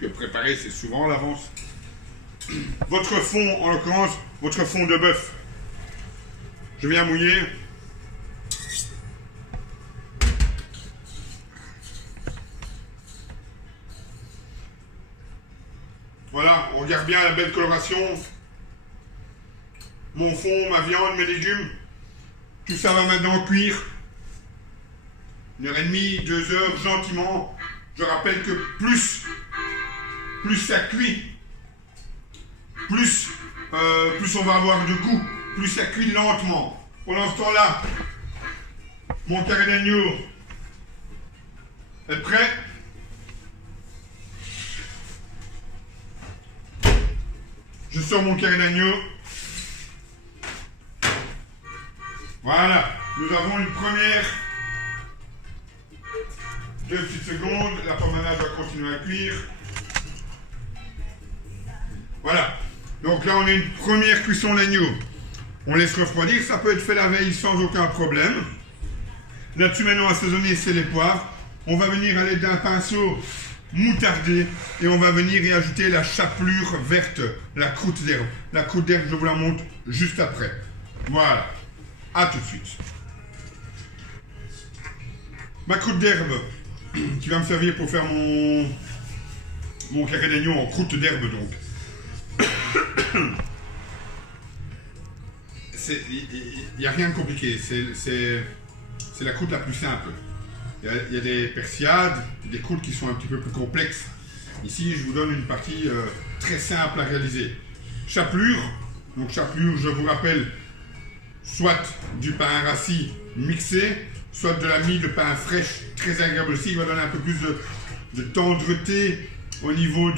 Que préparer, c'est souvent à l'avance. Votre fond, en l'occurrence, votre fond de bœuf. Je viens mouiller. Voilà, on regarde bien la belle coloration. Mon fond, ma viande, mes légumes. Tout ça va maintenant cuire. 1h30, 2 heures, gentiment. Je rappelle que plus ça cuit, plus on va avoir de goût, plus ça cuit lentement. Pendant ce temps-là, mon carré d'agneau est prêt. Je sors mon carré d'agneau. Voilà, nous avons une première. 2 petites secondes, la pommade va continuer à cuire. Voilà. Donc là, on a une première cuisson d'agneau. On laisse refroidir, ça peut être fait la veille sans aucun problème. Là-dessus maintenant assaisonner, c'est les poivres. On va venir à l'aide d'un pinceau moutarder et on va venir y ajouter la chapelure verte, la croûte d'herbe. La croûte d'herbe, je vous la montre juste après. Voilà, à tout de suite. Ma croûte d'herbe qui va me servir pour faire mon carré d'agneau en croûte d'herbe donc. Il n'y a rien de compliqué, c'est la croûte la plus simple. Il y a des persillades, des croûtes qui sont un petit peu plus complexes. Ici, je vous donne une partie très simple à réaliser. Chapelure, donc chapelure, je vous rappelle, soit du pain rassis mixé, soit de la mie de pain fraîche, très agréable aussi, il va donner un peu plus de tendreté au niveau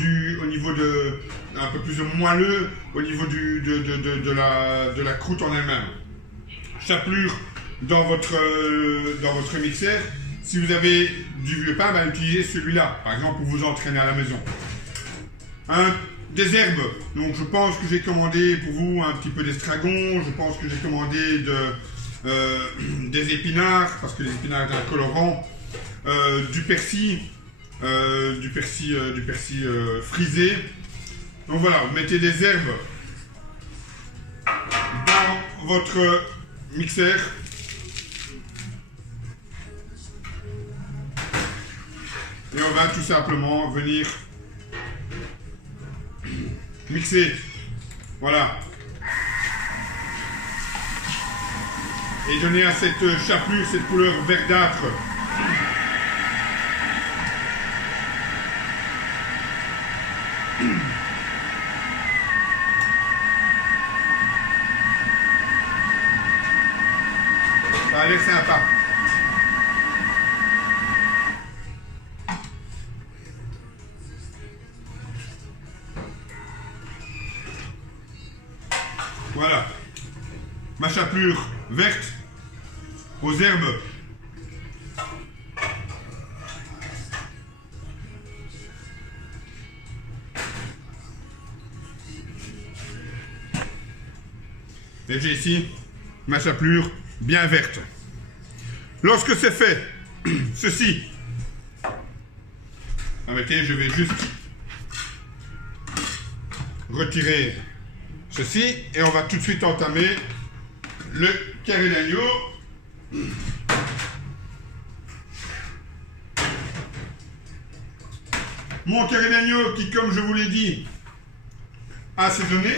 un peu plus moelleux au niveau de la croûte en elle-même. Chapelure dans votre mixeur. Si vous avez du vieux pain, ben, utilisez celui-là, par exemple, pour vous entraîner à la maison. Des herbes. Donc, je pense que j'ai commandé pour vous un petit peu d'estragon. Je pense que j'ai commandé des épinards, parce que les épinards sont un colorant. Du persil frisé. Donc voilà, vous mettez des herbes dans votre mixeur. Et on va tout simplement venir mixer. Voilà. Et donner à cette chapelure, cette couleur verdâtre. Ça a l'air sympa. Voilà, ma chapelure verte aux herbes. Et j'ai ici ma chapelure bien verte. Lorsque c'est fait, ceci, permettez, je vais juste retirer ceci et on va tout de suite entamer le carré d'agneau. Mon carré d'agneau qui, comme je vous l'ai dit, assaisonné,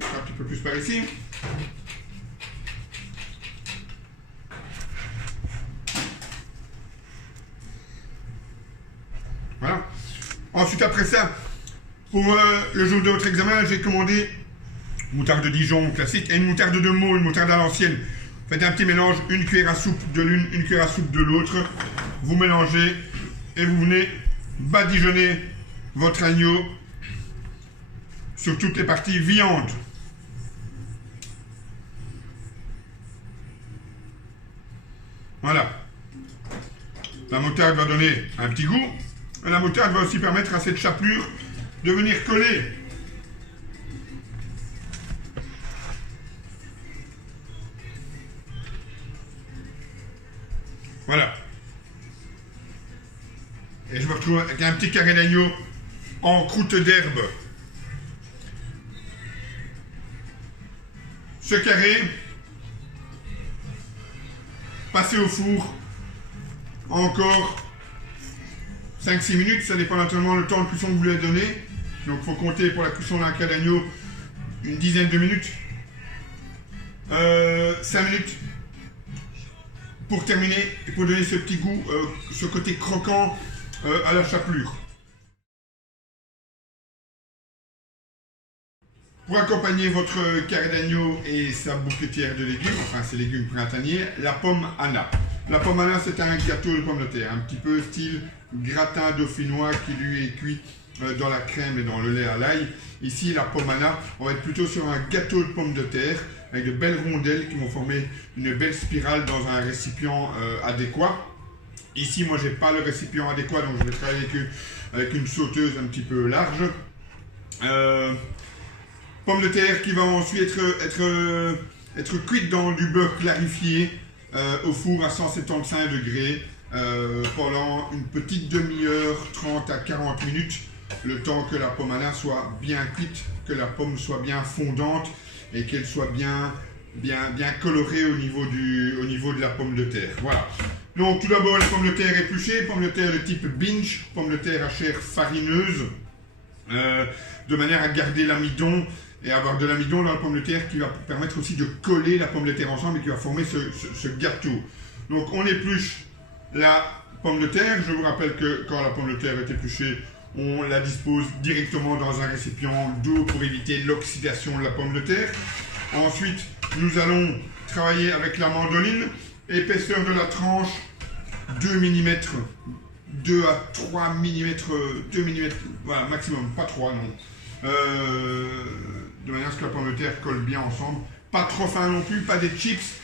un petit peu plus par ici. Voilà. Ensuite, après ça, pour le jour de votre examen, j'ai commandé moutarde de Dijon classique et une moutarde de Meaux, une moutarde à l'ancienne. Faites un petit mélange, une cuillère à soupe de l'une, une cuillère à soupe de l'autre. Vous mélangez et vous venez badigeonner votre agneau sur toutes les parties viandes. Voilà. La moutarde va donner un petit goût. Et la moutarde va aussi permettre à cette chapelure de venir coller. Voilà. Et je me retrouve avec un petit carré d'agneau en croûte d'herbe. Ce carré, passé au four encore 5-6 minutes, ça dépend naturellement le temps de cuisson que vous lui avez donné. Donc il faut compter pour la cuisson d'un carré d'agneau une dizaine de minutes. 5 minutes. Pour terminer, et pour donner ce petit goût, ce côté croquant à la chapelure. Pour accompagner votre carré d'agneau et sa bouquetière de légumes, enfin ses légumes printaniers, la pomme Anna. La pomme Anna, c'est un gâteau de pommes de terre, un petit peu style gratin dauphinois qui lui est cuit dans la crème et dans le lait à l'ail. Ici, la pomme Anna, on va être plutôt sur un gâteau de pommes de terre avec de belles rondelles qui vont former une belle spirale dans un récipient adéquat. Ici, moi, j'ai pas le récipient adéquat, donc je vais travailler avec une sauteuse un petit peu large. Pomme de terre qui va ensuite être cuite dans du beurre clarifié au four à 175 degrés pendant une petite demi-heure, 30 à 40 minutes, le temps que la pomme à nain soit bien cuite, que la pomme soit bien fondante et qu'elle soit bien colorée au niveau de la pomme de terre. Voilà. Donc tout d'abord les pommes de terre épluchées, pommes de terre de type binge, pommes de terre à chair farineuse, de manière à garder l'amidon et avoir de l'amidon dans la pomme de terre qui va permettre aussi de coller la pomme de terre ensemble et qui va former ce gâteau. Donc on épluche la pomme de terre. Je vous rappelle que quand la pomme de terre est épluchée, on la dispose directement dans un récipient d'eau pour éviter l'oxydation de la pomme de terre. Ensuite, nous allons travailler avec la mandoline. Épaisseur de la tranche, 2 mm, 2 à 3 mm, 2 mm, voilà, maximum, pas 3 non. De manière à ce que la pomme de terre colle bien ensemble. Pas trop fin non plus, pas des chips,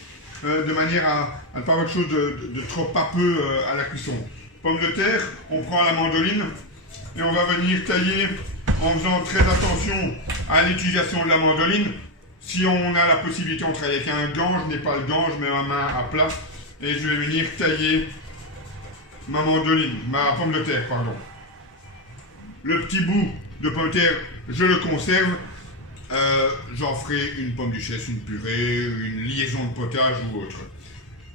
de manière à ne pas avoir quelque chose de trop papeux à la cuisson. Pomme de terre, on prend la mandoline et on va venir tailler en faisant très attention à l'utilisation de la mandoline. Si on a la possibilité, on travaille avec un gant, je n'ai pas le gant, je mets ma main à plat et je vais venir tailler ma mandoline, ma pomme de terre, pardon. Le petit bout de pomme de terre, je le conserve. J'en ferai une pomme duchesse, une purée, une liaison de potage ou autre.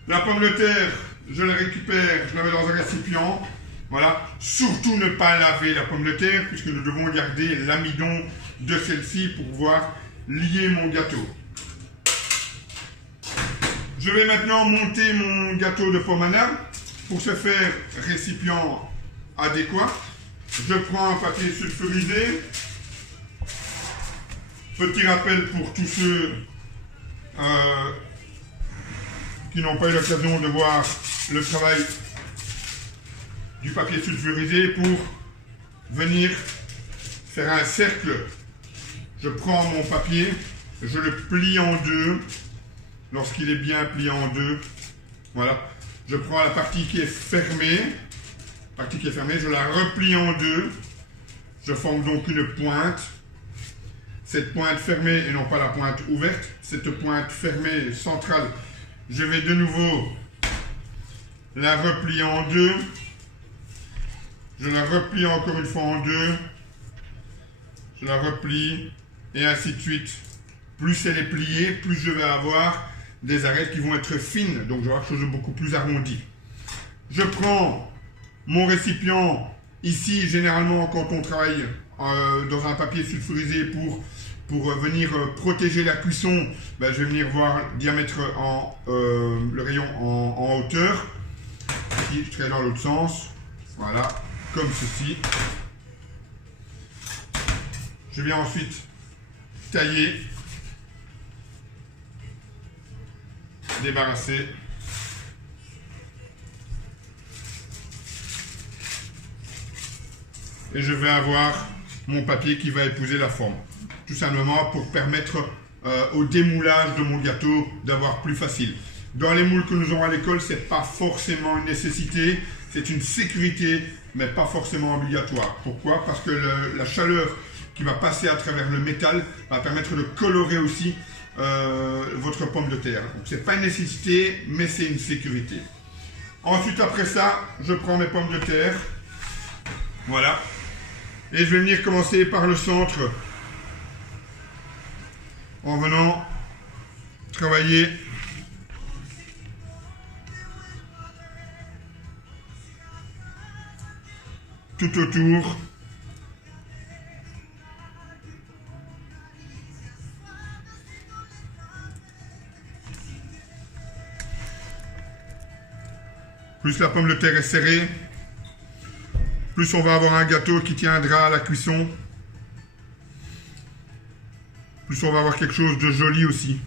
La pomme de terre, je la récupère, je la mets dans un récipient. Voilà. Surtout ne pas laver la pomme de terre puisque nous devons garder l'amidon de celle-ci pour pouvoir lier mon gâteau. Je vais maintenant monter mon gâteau de pomme à nain. Pour ce faire, récipient adéquat. Je prends un papier sulfurisé. Petit rappel pour tous ceux qui n'ont pas eu l'occasion de voir le travail du papier sulfurisé. Pour venir faire un cercle, je prends mon papier, je le plie en deux. Lorsqu'il est bien plié en deux, voilà, je prends la partie qui est fermée, je la replie en deux. Je forme donc une pointe. Cette pointe fermée et non pas la pointe ouverte, cette pointe fermée centrale, je vais de nouveau la replier en deux. Je la replie encore une fois en deux. Je la replie et ainsi de suite. Plus elle est pliée, plus je vais avoir des arêtes qui vont être fines, donc je vais avoir quelque chose de beaucoup plus arrondi. Je prends mon récipient. Ici, généralement, quand on travaille dans un papier sulfurisé pour venir protéger la cuisson, ben, je vais venir voir le diamètre le rayon en hauteur. Ici, je traite dans l'autre sens. Voilà, comme ceci. Je viens ensuite tailler, débarrasser. Et je vais avoir mon papier qui va épouser la forme. Tout simplement pour permettre au démoulage de mon gâteau d'avoir plus facile. Dans les moules que nous aurons à l'école, ce n'est pas forcément une nécessité, c'est une sécurité, mais pas forcément obligatoire. Pourquoi? Parce que la chaleur qui va passer à travers le métal va permettre de colorer aussi votre pomme de terre. Donc c'est pas une nécessité, mais c'est une sécurité. Ensuite, après ça, je prends mes pommes de terre. Voilà. Et je vais venir commencer par le centre en venant travailler tout autour. Plus la pomme de terre est serrée, plus on va avoir un gâteau qui tiendra à la cuisson. Plus on va avoir quelque chose de joli aussi.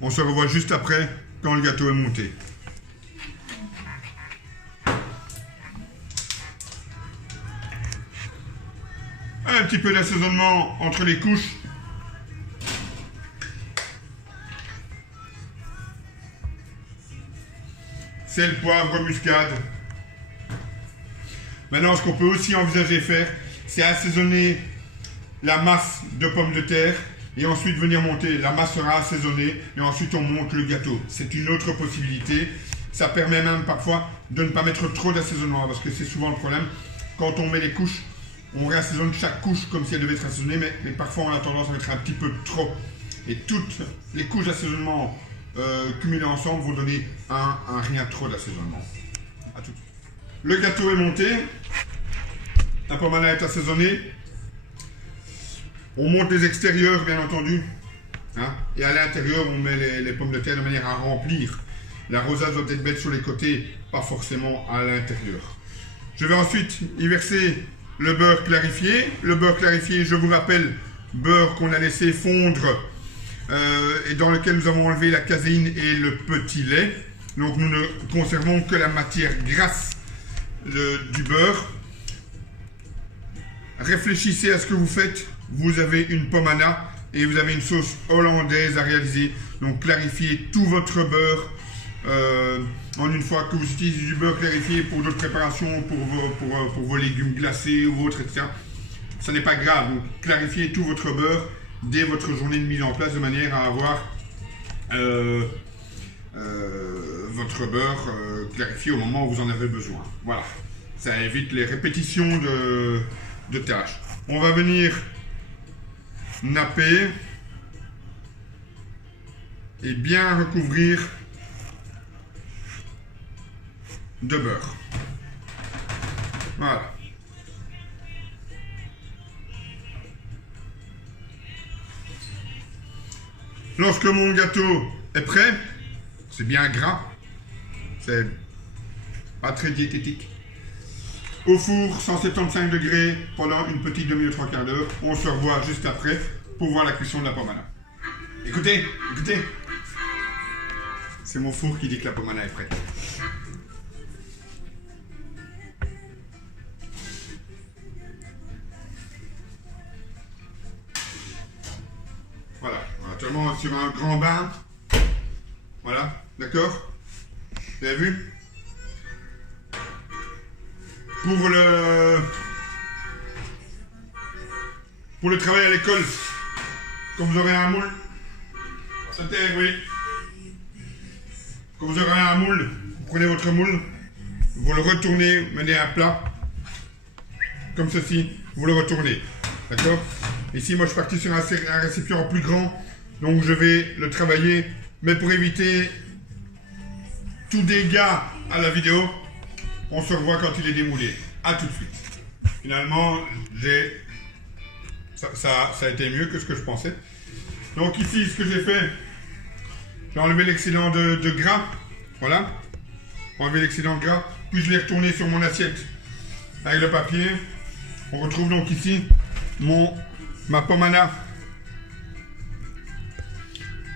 On se revoit juste après, quand le gâteau est monté. Un petit peu d'assaisonnement entre les couches. Sel, poivre, muscade. Maintenant, ce qu'on peut aussi envisager de faire, c'est assaisonner la masse de pommes de terre et ensuite venir monter. La masse sera assaisonnée et ensuite on monte le gâteau. C'est une autre possibilité. Ça permet même parfois de ne pas mettre trop d'assaisonnement parce que c'est souvent le problème. Quand on met les couches, on réassaisonne chaque couche comme si elle devait être assaisonnée, mais parfois on a tendance à mettre un petit peu trop. Et toutes les couches d'assaisonnement cumulées ensemble vont donner un rien trop d'assaisonnement. À tout de suite. Le gâteau est monté, la pommade est assaisonnée. On monte les extérieurs, bien entendu. Hein, et à l'intérieur, on met les pommes de terre de manière à remplir. La rosace doit être belle sur les côtés, pas forcément à l'intérieur. Je vais ensuite y verser le beurre clarifié. Le beurre clarifié, je vous rappelle, beurre qu'on a laissé fondre et dans lequel nous avons enlevé la caséine et le petit lait. Donc nous ne conservons que la matière grasse du beurre. Réfléchissez à ce que vous faites. Vous avez une pommana et vous avez une sauce hollandaise à réaliser. Donc clarifiez tout votre beurre en une fois que vous utilisez du beurre clarifié pour d'autres préparations, pour vos légumes glacés ou autres, etc. Ça n'est pas grave. Donc clarifiez tout votre beurre dès votre journée de mise en place de manière à avoir votre beurre clarifié au moment où vous en avez besoin. Voilà. Ça évite les répétitions de tâches. On va venir napper et bien recouvrir de beurre. Voilà. Lorsque mon gâteau est prêt, c'est bien gras, c'est pas très diététique. Au four, 175 degrés pendant une petite demi-heure, 3/4 d'heure. On se revoit juste après pour voir la cuisson de la pommade. Écoutez, écoutez. C'est mon four qui dit que la pommade est prête. Voilà, on est actuellement sur un grand bain. Voilà, d'accord? Vous avez vu? Pour le travail à l'école, quand vous aurez un moule, c'était, oui. Quand vous aurez un moule, vous prenez votre moule, vous le retournez, vous menez à plat, comme ceci, vous le retournez, d'accord? Ici, moi, je suis parti sur un récipient plus grand, donc je vais le travailler, mais pour éviter tout dégât à la vidéo, on se revoit quand il est démoulé. A tout de suite. Finalement, ça a été mieux que ce que je pensais. Donc ici, ce que j'ai fait, j'ai enlevé l'excédent de gras. Voilà. Enlevé l'excédent de gras. Puis je l'ai retourné sur mon assiette avec le papier. On retrouve donc ici ma pommana.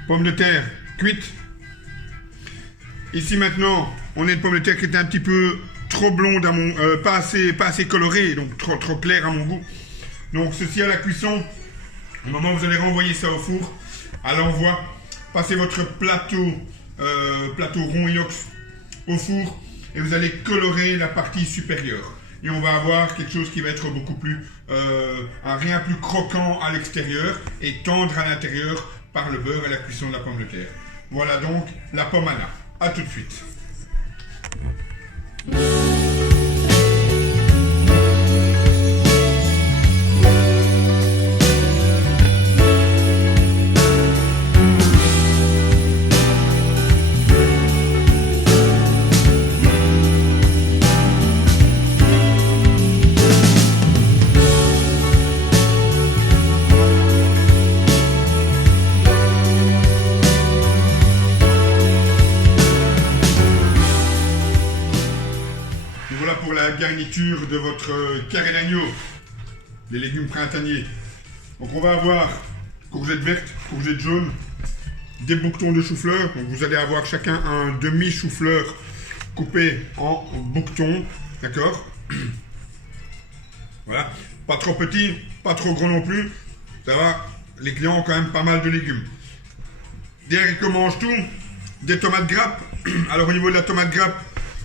Pomme de terre cuite. Ici maintenant, on a une pomme de terre qui était un petit peu trop blonde, pas assez colorée, donc trop claire à mon goût. Donc ceci à la cuisson, au moment où vous allez renvoyer ça au four, à l'envoi, passez votre plateau rond inox au four et vous allez colorer la partie supérieure. Et on va avoir quelque chose qui va être beaucoup plus, un rien plus croquant à l'extérieur et tendre à l'intérieur par le beurre et la cuisson de la pomme de terre. Voilà donc la pommana. A tout de suite. Pour la garniture de votre carré d'agneau, les légumes printaniers. Donc on va avoir courgettes vertes, courgettes jaunes, des bouquetons de chou-fleur. Donc vous allez avoir chacun un demi chou-fleur coupé en bouquetons, d'accord? Voilà, pas trop petit, pas trop gros non plus. Ça va, les clients ont quand même pas mal de légumes. Des haricots mange tout, des tomates grappes. Alors au niveau de la tomate grappe,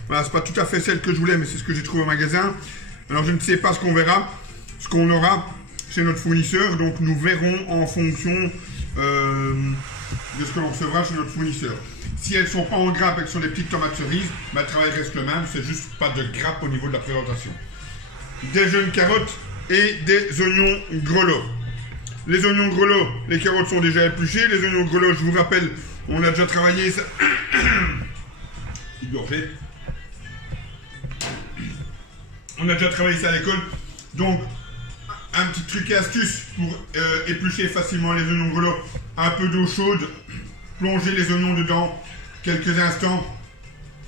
voilà, c'est pas tout à fait celle que je voulais, mais c'est ce que j'ai trouvé au magasin. Alors je ne sais pas ce qu'on verra, ce qu'on aura chez notre fournisseur, donc nous verrons en fonction de ce que l'on recevra chez notre fournisseur. Si elles ne sont pas en grappe et que ce sont des petites tomates cerises, le travail reste le même, c'est juste pas de grappe au niveau de la présentation. Des jeunes carottes et des oignons grelots. Les oignons grelots, les carottes sont déjà épluchées. Les oignons grelots, je vous rappelle, on a déjà travaillé ça. On a déjà travaillé ça à l'école. Donc, un petit truc et astuce pour éplucher facilement les oignons grelots. Un peu d'eau chaude, plonger les oignons dedans quelques instants,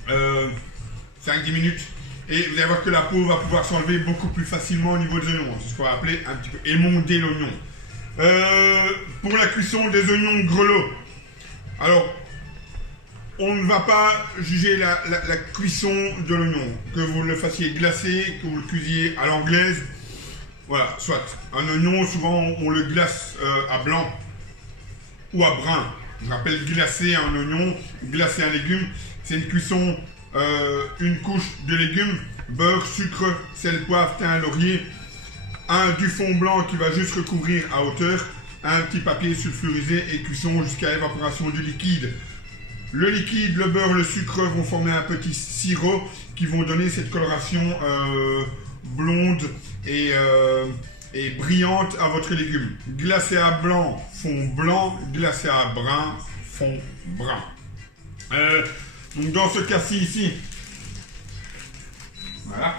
5-10 minutes. Et vous allez voir que la peau va pouvoir s'enlever beaucoup plus facilement au niveau des oignons. C'est ce qu'on va appeler un petit peu émonder l'oignon. Pour la cuisson des oignons grelots, alors on ne va pas juger la cuisson de l'oignon, que vous le fassiez glacé, que vous le cuisiez à l'anglaise, voilà, soit. Un oignon, souvent on le glace à blanc ou à brun. Je rappelle, glacer un oignon, glacer un légume, c'est une cuisson, une couche de légumes, beurre, sucre, sel, poivre, thym, laurier, du fond blanc qui va juste recouvrir à hauteur, un petit papier sulfurisé et cuisson jusqu'à évaporation du liquide. Le liquide, le beurre, le sucre vont former un petit sirop qui vont donner cette coloration blonde et brillante à votre légume. Glacé à blanc, fond blanc, glacé à brun, fond brun. Donc dans ce cas-ci ici, voilà,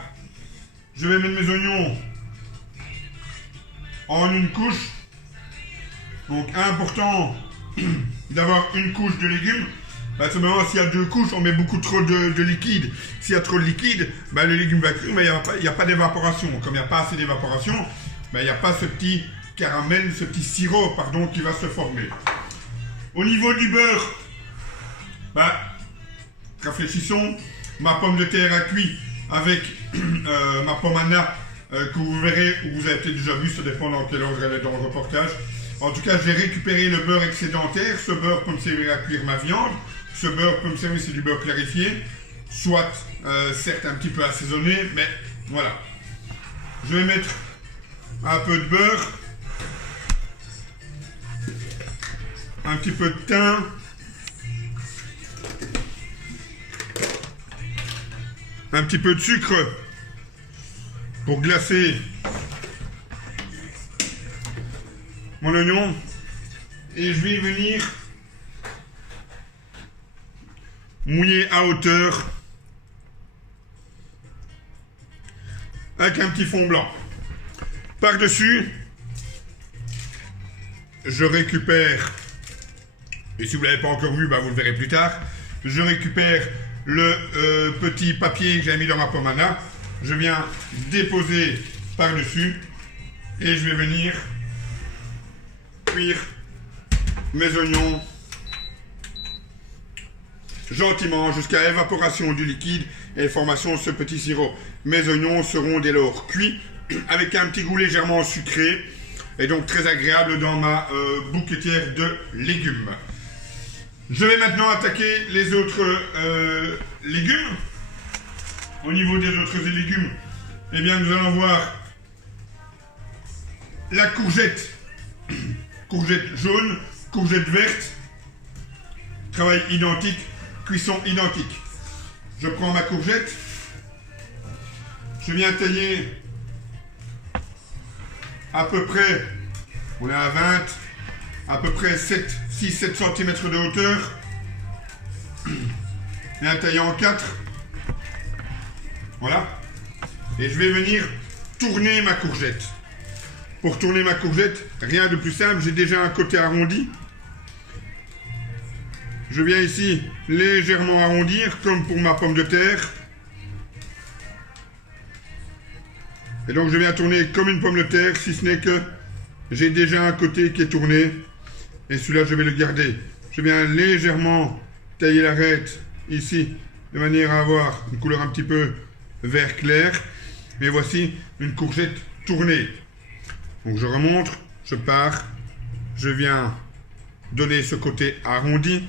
je vais mettre mes oignons en une couche. Donc important d'avoir une couche de légumes. Bah, simplement, s'il y a deux couches, on met beaucoup trop de liquide. S'il y a trop de liquide, bah, le légume va cuire, mais il n'y a pas d'évaporation. Comme il n'y a pas assez d'évaporation, bah, il n'y a pas ce petit caramel, ce petit sirop, pardon, qui va se former. Au niveau du beurre, bah, réfléchissons. Ma pomme de terre a cuit avec ma pomme Anna, que vous verrez, ou vous avez peut-être déjà vu, ça dépend dans quel ordre elle est dans le reportage. En tout cas, je vais récupérer le beurre excédentaire. Ce beurre peut me servir à cuire ma viande. Ce beurre peut me servir, c'est du beurre clarifié. Soit, certes, un petit peu assaisonné, mais voilà. Je vais mettre un peu de beurre. Un petit peu de thym. Un petit peu de sucre pour glacer mon oignon, et je vais venir mouiller à hauteur avec un petit fond blanc. Par-dessus, je récupère, et si vous ne l'avez pas encore vu, bah vous le verrez plus tard, je récupère le petit papier que j'ai mis dans ma pomme Anna. Je viens déposer par-dessus et je vais venir cuire mes oignons gentiment jusqu'à évaporation du liquide et formation de ce petit sirop. Mes oignons seront dès lors cuits avec un petit goût légèrement sucré et donc très agréable dans ma bouquetière de légumes. Je vais maintenant attaquer les autres légumes. Au niveau des autres légumes, eh bien nous allons voir la courgette. Courgette jaune, courgette verte, travail identique, cuisson identique. Je prends ma courgette, je viens tailler à peu près, on est à 20, à peu près 6-7 cm de hauteur, et un taillé en 4, voilà, et je vais venir tourner ma courgette. Pour tourner ma courgette, rien de plus simple, j'ai déjà un côté arrondi. Je viens ici légèrement arrondir, comme pour ma pomme de terre. Et donc je viens tourner comme une pomme de terre, si ce n'est que j'ai déjà un côté qui est tourné. Et celui-là, je vais le garder. Je viens légèrement tailler l'arête ici, de manière à avoir une couleur un petit peu vert clair. Mais voici une courgette tournée. Donc je remonte, je pars, je viens donner ce côté arrondi.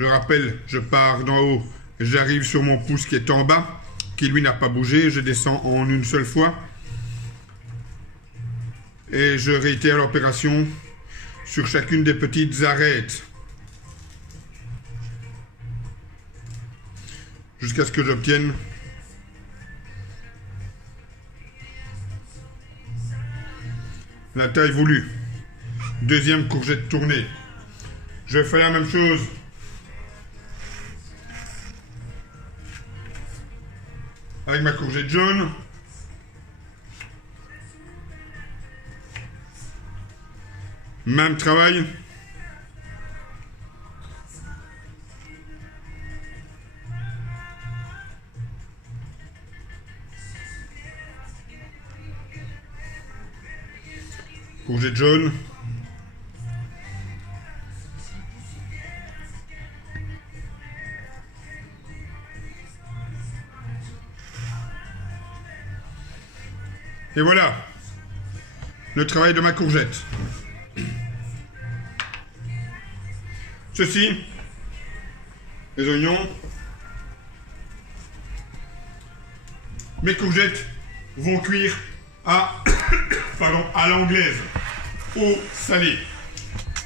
Je rappelle, je pars d'en haut, j'arrive sur mon pouce qui est en bas, qui lui n'a pas bougé, je descends en une seule fois. Et je réitère l'opération sur chacune des petites arêtes. Jusqu'à ce que j'obtienne la taille voulue. Deuxième courgette tournée. Je fais la même chose avec ma courgette jaune. Même travail. Courgette jaune. Et voilà le travail de ma courgette. Ceci, les oignons. Mes courgettes vont cuire à, à l'anglaise, au salé.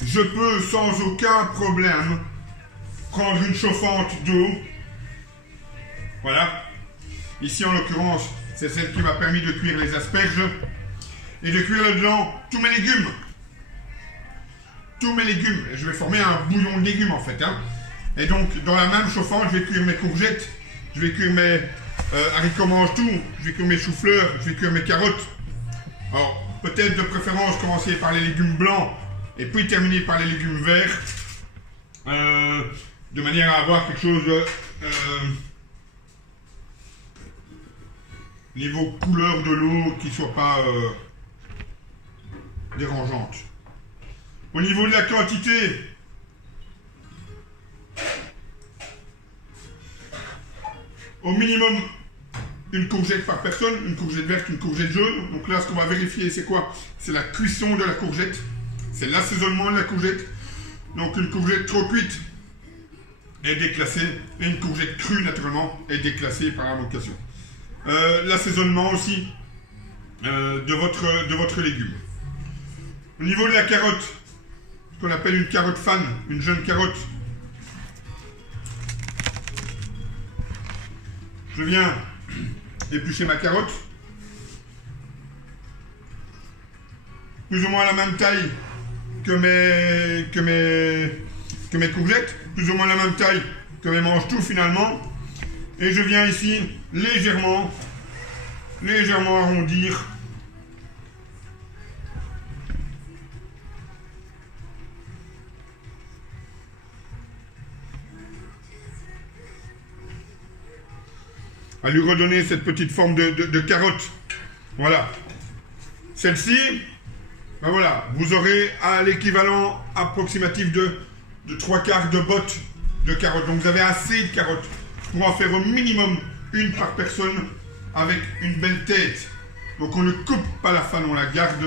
Je peux sans aucun problème prendre une chauffante d'eau. Voilà. Ici en l'occurrence, c'est celle qui m'a permis de cuire les asperges et de cuire là-dedans tous mes légumes. Tous mes légumes. Et je vais former un bouillon de légumes en fait. Hein. Et donc dans la même chauffante, je vais cuire mes courgettes, je vais cuire mes haricots mange-tout, je vais cuire mes choux-fleurs, je vais cuire mes carottes. Alors peut-être de préférence commencer par les légumes blancs et puis terminer par les légumes verts, de manière à avoir quelque chose niveau couleur de l'eau qui ne soit pas dérangeante. Au niveau de la quantité, au minimum une courgette par personne, une courgette verte, une courgette jaune. Donc là, ce qu'on va vérifier, c'est quoi? C'est la cuisson de la courgette, c'est l'assaisonnement de la courgette. Donc une courgette trop cuite est déclassée, et une courgette crue, naturellement, est déclassée par avocation. L'assaisonnement aussi de votre légume. Au niveau de la carotte, ce qu'on appelle une carotte fan, une jeune carotte, je viens éplucher ma carotte, plus ou moins à la même taille que mes courgettes, plus ou moins la même taille que mes mange-tout finalement, et je viens ici légèrement arrondir à lui redonner cette petite forme de carotte. Voilà. Celle-ci, ben voilà, vous aurez à l'équivalent approximatif de 3/4 de bottes de carottes. Donc vous avez assez de carottes pour en faire au minimum une par personne avec une belle tête. Donc on ne coupe pas la fan, on la garde.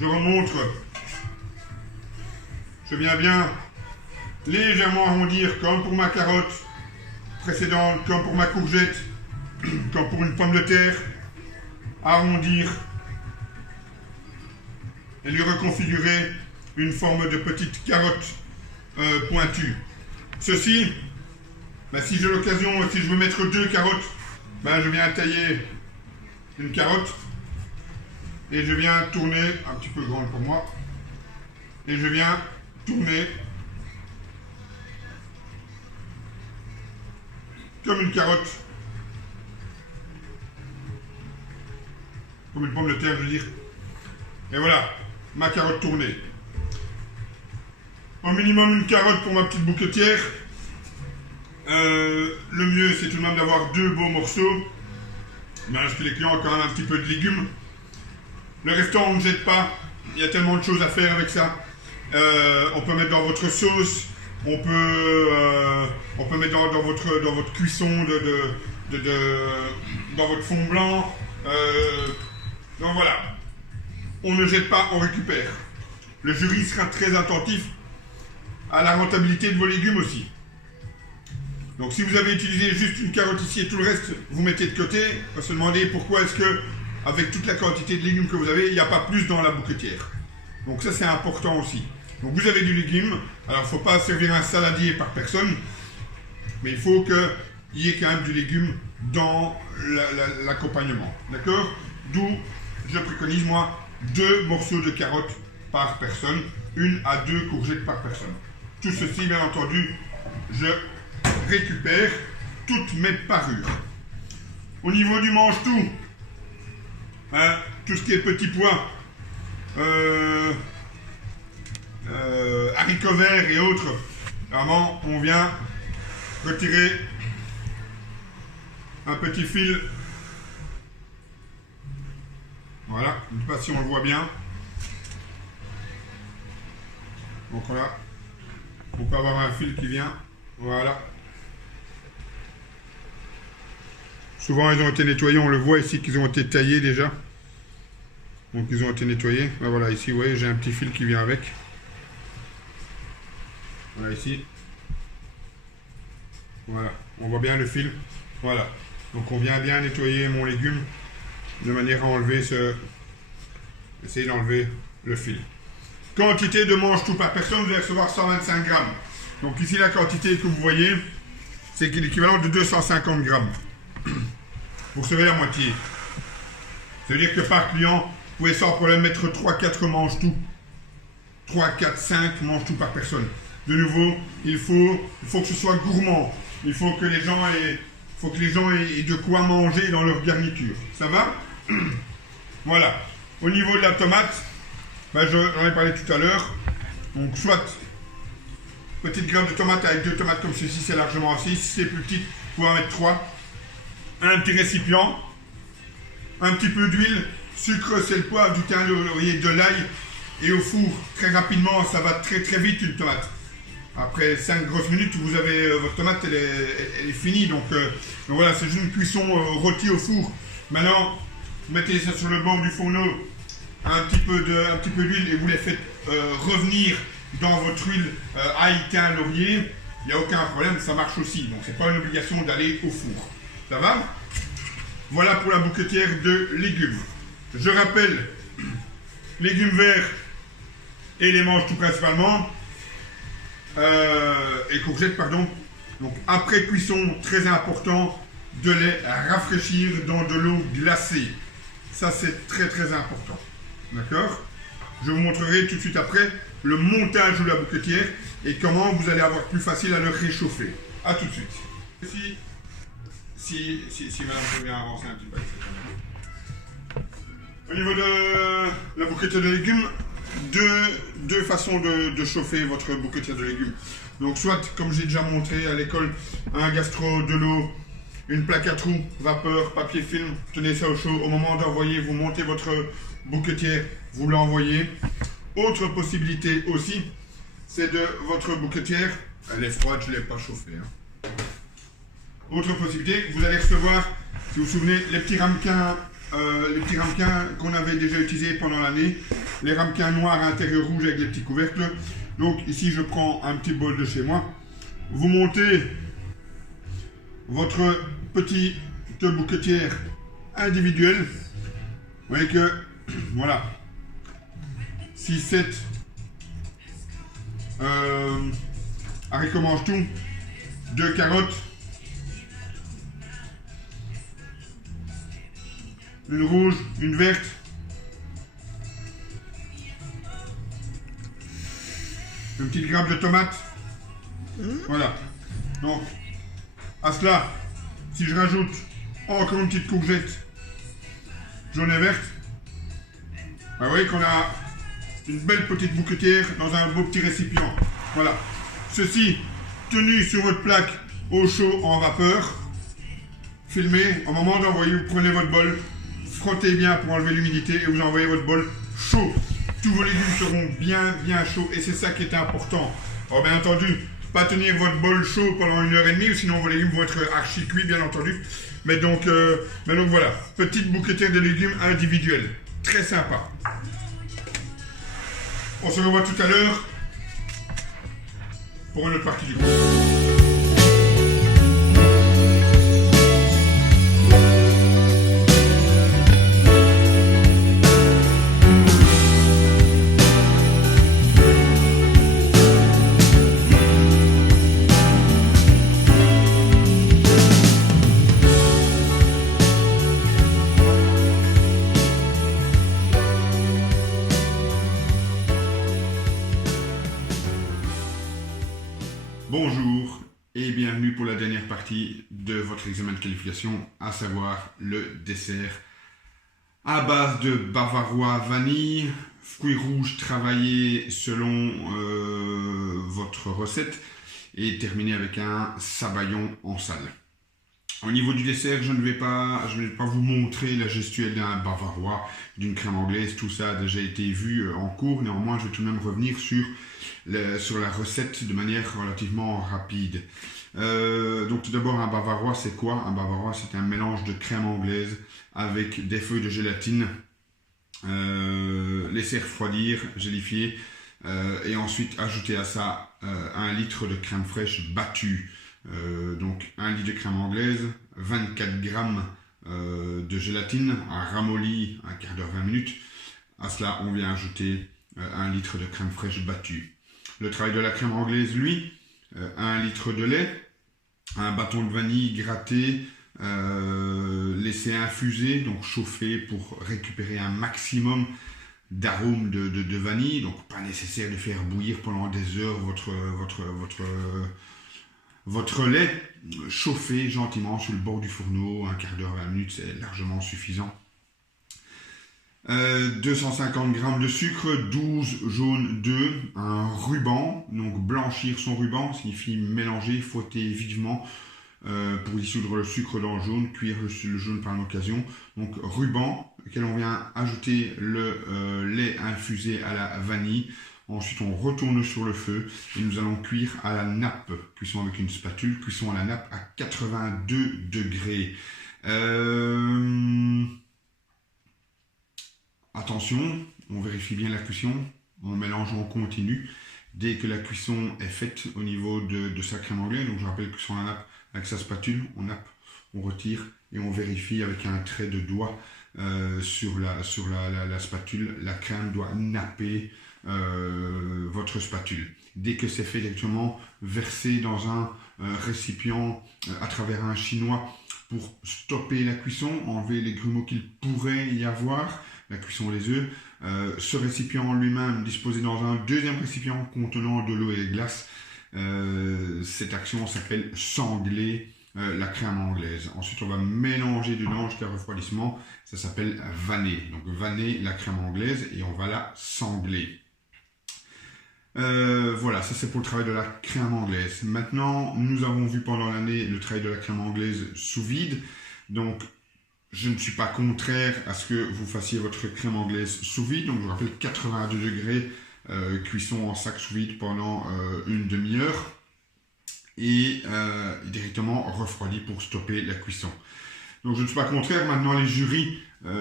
Je remontre. Je viens bien légèrement arrondir comme pour ma carotte précédente, comme pour ma courgette, comme pour une pomme de terre. Arrondir et lui reconfigurer une forme de petite carotte pointue. Ceci, ben, si j'ai l'occasion, si je veux mettre 2 carottes, ben, je viens tailler une carotte et je viens tourner, un petit peu grande pour moi, et je viens tourner comme une carotte, comme une pomme de terre, je veux dire. Et voilà, ma carotte tournée. Au minimum une carotte pour ma petite bouquetière. Le mieux, c'est tout de même d'avoir 2 beaux morceaux. Mais parce que les clients ont quand même un petit peu de légumes. Le restant, on ne jette pas. Il y a tellement de choses à faire avec ça. On peut mettre dans votre sauce. On peut mettre dans votre cuisson, dans votre fond blanc. Donc voilà. On ne jette pas, on récupère. Le jury sera très attentif à la rentabilité de vos légumes aussi. Donc si vous avez utilisé juste une carotte ici et tout le reste, vous mettez de côté. On va se demander pourquoi est-ce que avec toute la quantité de légumes que vous avez, il n'y a pas plus dans la bouquetière. Donc ça c'est important aussi. Donc vous avez du légume, alors il ne faut pas servir un saladier par personne, mais il faut qu'il y ait quand même du légume dans l'accompagnement. D'accord? D'où je préconise moi 2 morceaux de carottes par personne, 1 à 2 courgettes par personne. Tout ceci, bien entendu, je récupère toutes mes parures. Au niveau du mange-tout, hein, tout ce qui est petits pois, haricots verts et autres, vraiment, on vient retirer un petit fil. Voilà, je ne sais pas si on le voit bien. Donc voilà, on peut avoir un fil qui vient. Voilà. Souvent ils ont été nettoyés, on le voit ici qu'ils ont été taillés déjà. Donc ils ont été nettoyés. Ben voilà, ici, vous voyez, j'ai un petit fil qui vient avec. Voilà ici. Voilà, on voit bien le fil. Voilà. Donc on vient bien nettoyer mon légume de manière à enlever essayer d'enlever le fil. Quantité de mange-tout par personne, vous allez recevoir 125 grammes. Donc ici la quantité que vous voyez, c'est l'équivalent de 250 grammes. Vous recevez la moitié. Ça veut dire que par client, vous pouvez sans problème mettre 3-4 mange-tout. 3, 4, 5 mange-tout par personne. De nouveau, il faut que ce soit gourmand. Il faut que les gens aient de quoi manger dans leur garniture. Ça va? Voilà. Au niveau de la tomate, ben j'en ai parlé tout à l'heure. Donc soit petite grappe de tomate avec 2 tomates comme ceci, c'est largement assez. Si c'est plus petit, vous pouvez en mettre 3. Un petit récipient, un petit peu d'huile, sucre, sel, poivre, du thym, de l'ail et au four. Très rapidement, ça va très très vite une tomate. Après 5 grosses minutes, vous avez votre tomate, elle est finie. Donc voilà, c'est juste une cuisson rôtie au four. Maintenant, vous mettez ça sur le bord du fourneau, un petit peu d'huile et vous les faites revenir dans votre huile ail, thym, laurier. Il n'y a aucun problème, ça marche aussi. Donc c'est pas une obligation d'aller au four. Ça va? Voilà pour la bouquetière de légumes. Je rappelle, légumes verts et les mange tout principalement. Et courgettes, pardon. Donc après cuisson, très important de les rafraîchir dans de l'eau glacée. Ça c'est très très important. D'accord? Je vous montrerai tout de suite après le montage de la bouquetière et comment vous allez avoir plus facile à le réchauffer. A tout de suite. Si madame peut bien avancer un petit peu. Au niveau de la bouquetière de légumes, deux façons de chauffer votre bouquetière de légumes. Donc soit, comme j'ai déjà montré à l'école, un gastro, de l'eau, une plaque à trous, vapeur, papier film, tenez ça au chaud. Au moment d'envoyer, vous montez votre bouquetière, vous l'envoyez. Autre possibilité aussi, c'est de votre bouquetière, elle est froide, je ne l'ai pas chauffée. Autre possibilité, vous allez recevoir, si vous vous souvenez, les petits ramequins qu'on avait déjà utilisés pendant l'année, les ramequins noirs à intérieur rouge avec les petits couvercles. Donc ici je prends un petit bol de chez moi, vous montez votre petite bouquetière individuelle, vous voyez que voilà, 6, 7 haricots mange tout, 2 carottes, une rouge, une verte, une petite grappe de tomates. Voilà. Donc, à cela, si je rajoute encore une petite courgette jaune et verte, ben vous voyez qu'on a une belle petite bouquetière dans un beau petit récipient. Voilà. Ceci, tenu sur votre plaque au chaud en vapeur, filmé. Au moment d'envoyer, vous prenez votre bol, frottez bien pour enlever l'humidité et vous envoyez votre bol chaud. Tous vos légumes seront bien chauds et c'est ça qui est important. Alors bien entendu, pas tenir votre bol chaud pendant 1h30 ou sinon vos légumes vont être archi cuits bien entendu. Mais donc voilà, petite bouquetière de légumes individuelle. Très sympa. On se revoit tout à l'heure pour une autre partie du cours. dernière partie de votre examen de qualification, à savoir le dessert à base de bavarois vanille, fruits rouges travaillés selon votre recette et terminer avec un sabayon en salle. Au niveau du dessert, je ne vais pas vous montrer la gestuelle d'un bavarois, d'une crème anglaise, tout ça a déjà été vu en cours. Néanmoins, je vais tout de même revenir sur la recette de manière relativement rapide. Donc tout d'abord, un bavarois, c'est quoi? Un bavarois, c'est un mélange de crème anglaise avec des feuilles de gélatine, laisser refroidir, gélifier, et ensuite ajouter à ça 1 litre de crème fraîche battue. Donc 1 litre de crème anglaise, 24 grammes de gélatine, à ramolli un quart d'heure, 20 minutes. À cela, on vient ajouter 1 litre de crème fraîche battue. Le travail de la crème anglaise, lui, 1 litre de lait, un bâton de vanille gratté, laisser infuser, donc chauffer pour récupérer un maximum d'arômes de vanille. Donc pas nécessaire de faire bouillir pendant des heures votre lait. Chauffer gentiment sur le bord du fourneau, un quart d'heure, 20 minutes, c'est largement suffisant. 250 g de sucre, 12 jaunes d'œufs, un ruban, donc blanchir son ruban signifie mélanger, fouetter vivement pour dissoudre le sucre dans le jaune, cuire le jaune par l'occasion. Donc ruban, auquel on vient ajouter le lait infusé à la vanille. Ensuite, on retourne sur le feu et nous allons cuire à la nappe. Cuisson avec une spatule, cuisson à la nappe à 82 degrés. Attention, on vérifie bien la cuisson, on mélange en continu. Dès que la cuisson est faite au niveau de sa crème anglaise, donc je rappelle cuisson à la nappe avec sa spatule, on nappe, on retire et on vérifie avec un trait de doigt sur la spatule. La crème doit napper votre spatule. Dès que c'est fait directement, versez dans un récipient à travers un chinois pour stopper la cuisson, enlever les grumeaux qu'il pourrait y avoir, la cuisson des œufs. Ce récipient lui-même disposé dans un deuxième récipient contenant de l'eau et des glaces. Cette action s'appelle sangler la crème anglaise. Ensuite, on va mélanger dedans jusqu'à refroidissement. Ça s'appelle vanner. Donc vanner la crème anglaise et on va la sangler. Voilà, ça c'est pour le travail de la crème anglaise. Maintenant, nous avons vu pendant l'année le travail de la crème anglaise sous vide. Donc, je ne suis pas contraire à ce que vous fassiez votre crème anglaise sous vide. Donc, je vous rappelle 82 degrés, cuisson en sac sous vide pendant une demi-heure. Et directement refroidi pour stopper la cuisson. Donc, je ne suis pas contraire. Maintenant, les jurys,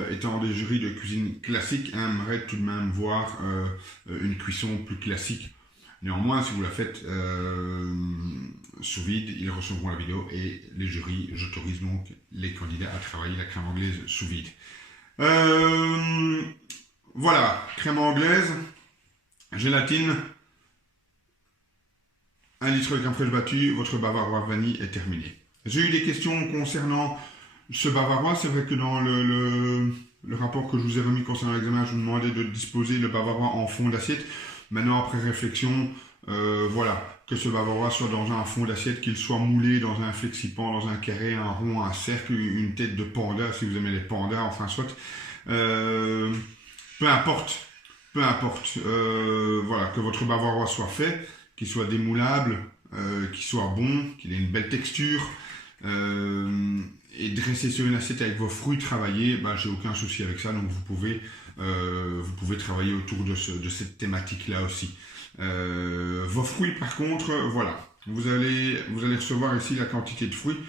étant des jurys de cuisine classique, aimeraient tout de même voir une cuisson plus classique. Néanmoins, si vous la faites sous vide, ils recevront la vidéo et les jurys, j'autorise donc les candidats à travailler la crème anglaise sous vide. Voilà, crème anglaise, gélatine, 1 litre de crème fraîche battue, votre bavarois vanille est terminé. J'ai eu des questions concernant ce bavarois. C'est vrai que dans le rapport que je vous ai remis concernant l'examen, je vous demandais de disposer le bavarois en fond d'assiette. Maintenant, après réflexion, voilà, que ce bavarois soit dans un fond d'assiette, qu'il soit moulé dans un flexipan, dans un carré, un rond, un cercle, une tête de panda, si vous aimez les pandas, enfin soit. Peu importe, voilà, que votre bavarois soit fait, qu'il soit démoulable, qu'il soit bon, qu'il ait une belle texture, et dresser sur une assiette avec vos fruits travaillés, bah, j'ai aucun souci avec ça, donc vous pouvez travailler autour de cette thématique-là aussi. Vos fruits, par contre, voilà, vous allez recevoir ici la quantité de fruits.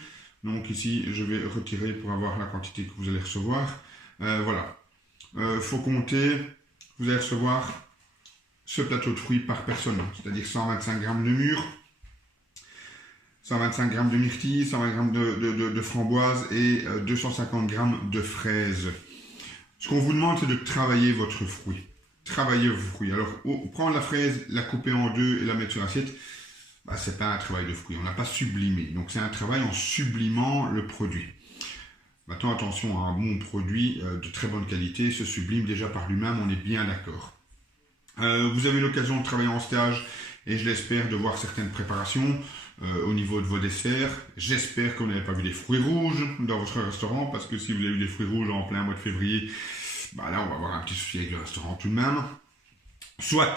Donc ici, je vais retirer pour avoir la quantité que vous allez recevoir. Voilà, faut compter, vous allez recevoir ce plateau de fruits par personne, c'est-à-dire 125 g de mûres, 125 g de myrtilles, 120 g de framboises et 250 g de fraises. Ce qu'on vous demande, c'est de travailler votre fruit. Travailler vos fruits. Alors, prendre la fraise, la couper en deux et la mettre sur l'assiette, bah, c'est pas un travail de fruit. On n'a pas sublimé. Donc, c'est un travail en sublimant le produit. Maintenant, attention, un bon produit de très bonne qualité se sublime déjà par lui-même, on est bien d'accord. Vous avez l'occasion de travailler en stage et je l'espère de voir certaines préparations. au niveau de vos desserts. J'espère que vous n'avez pas vu des fruits rouges dans votre restaurant, parce que si vous avez eu des fruits rouges en plein mois de février, bah là on va avoir un petit souci avec le restaurant tout de même. Soit,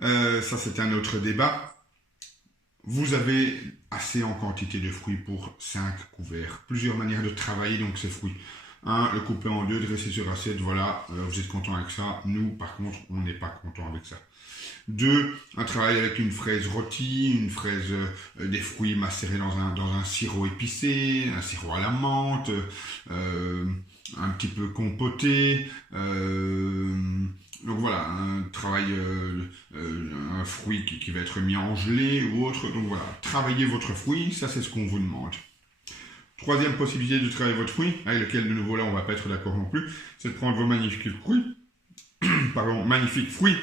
ça c'est un autre débat, vous avez assez en quantité de fruits pour 5 couverts. Plusieurs manières de travailler donc ces fruits. 1, le couper en 2, dresser sur assiette, voilà, vous êtes content avec ça. Nous, par contre, on n'est pas content avec ça. 2, un travail avec une fraise rôtie, une fraise, des fruits macérés dans un sirop épicé, un sirop à la menthe, un petit peu compoté. Donc voilà, un travail, un fruit qui va être mis en gelée ou autre. Donc voilà, travaillez votre fruit, ça c'est ce qu'on vous demande. Troisième possibilité de travailler votre fruit, avec lequel de nouveau là on va pas être d'accord non plus, c'est de prendre vos magnifiques fruits,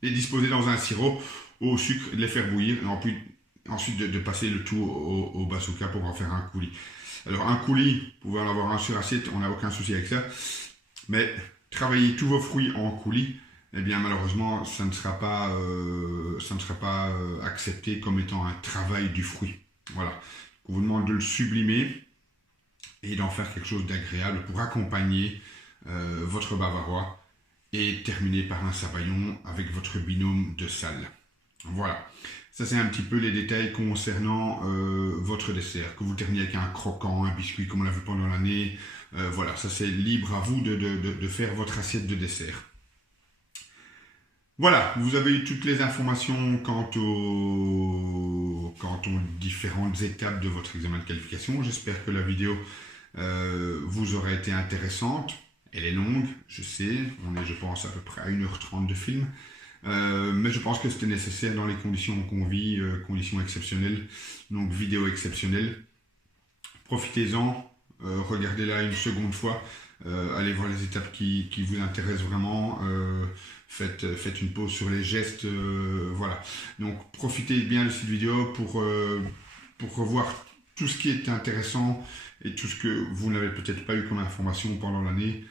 les disposer dans un sirop au sucre, de les faire bouillir, et ensuite de passer le tout au bazooka pour en faire un coulis. Alors un coulis, vous pouvez en avoir un sur assiette, on n'a aucun souci avec ça, mais travailler tous vos fruits en coulis, eh bien malheureusement ça ne sera pas accepté comme étant un travail du fruit. Voilà. On vous demande de le sublimer et d'en faire quelque chose d'agréable pour accompagner votre bavarois et terminer par un savaillon avec votre binôme de salle. Voilà, ça c'est un petit peu les détails concernant votre dessert. Que vous terminez avec un croquant, un biscuit comme on l'a vu pendant l'année, voilà, ça c'est libre à vous de faire votre assiette de dessert. Voilà, vous avez eu toutes les informations quant aux différentes étapes de votre examen de qualification. J'espère que la vidéo vous aura été intéressante. Elle est longue, je sais, on est je pense à peu près à 1h30 de film. Mais je pense que c'était nécessaire dans les conditions qu'on vit, conditions exceptionnelles, donc vidéo exceptionnelle. Profitez-en, regardez-la une seconde fois, allez voir les étapes qui vous intéressent vraiment. Faites une pause sur les gestes, voilà. Donc profitez bien de cette vidéo pour revoir tout ce qui est intéressant et tout ce que vous n'avez peut-être pas eu comme information pendant l'année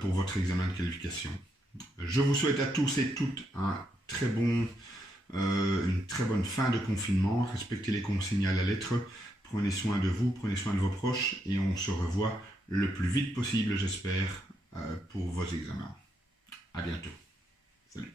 pour votre examen de qualification. Je vous souhaite à tous et toutes une très bonne fin de confinement. Respectez les consignes à la lettre. Prenez soin de vous, prenez soin de vos proches et on se revoit le plus vite possible, j'espère, pour vos examens. À bientôt. Salut.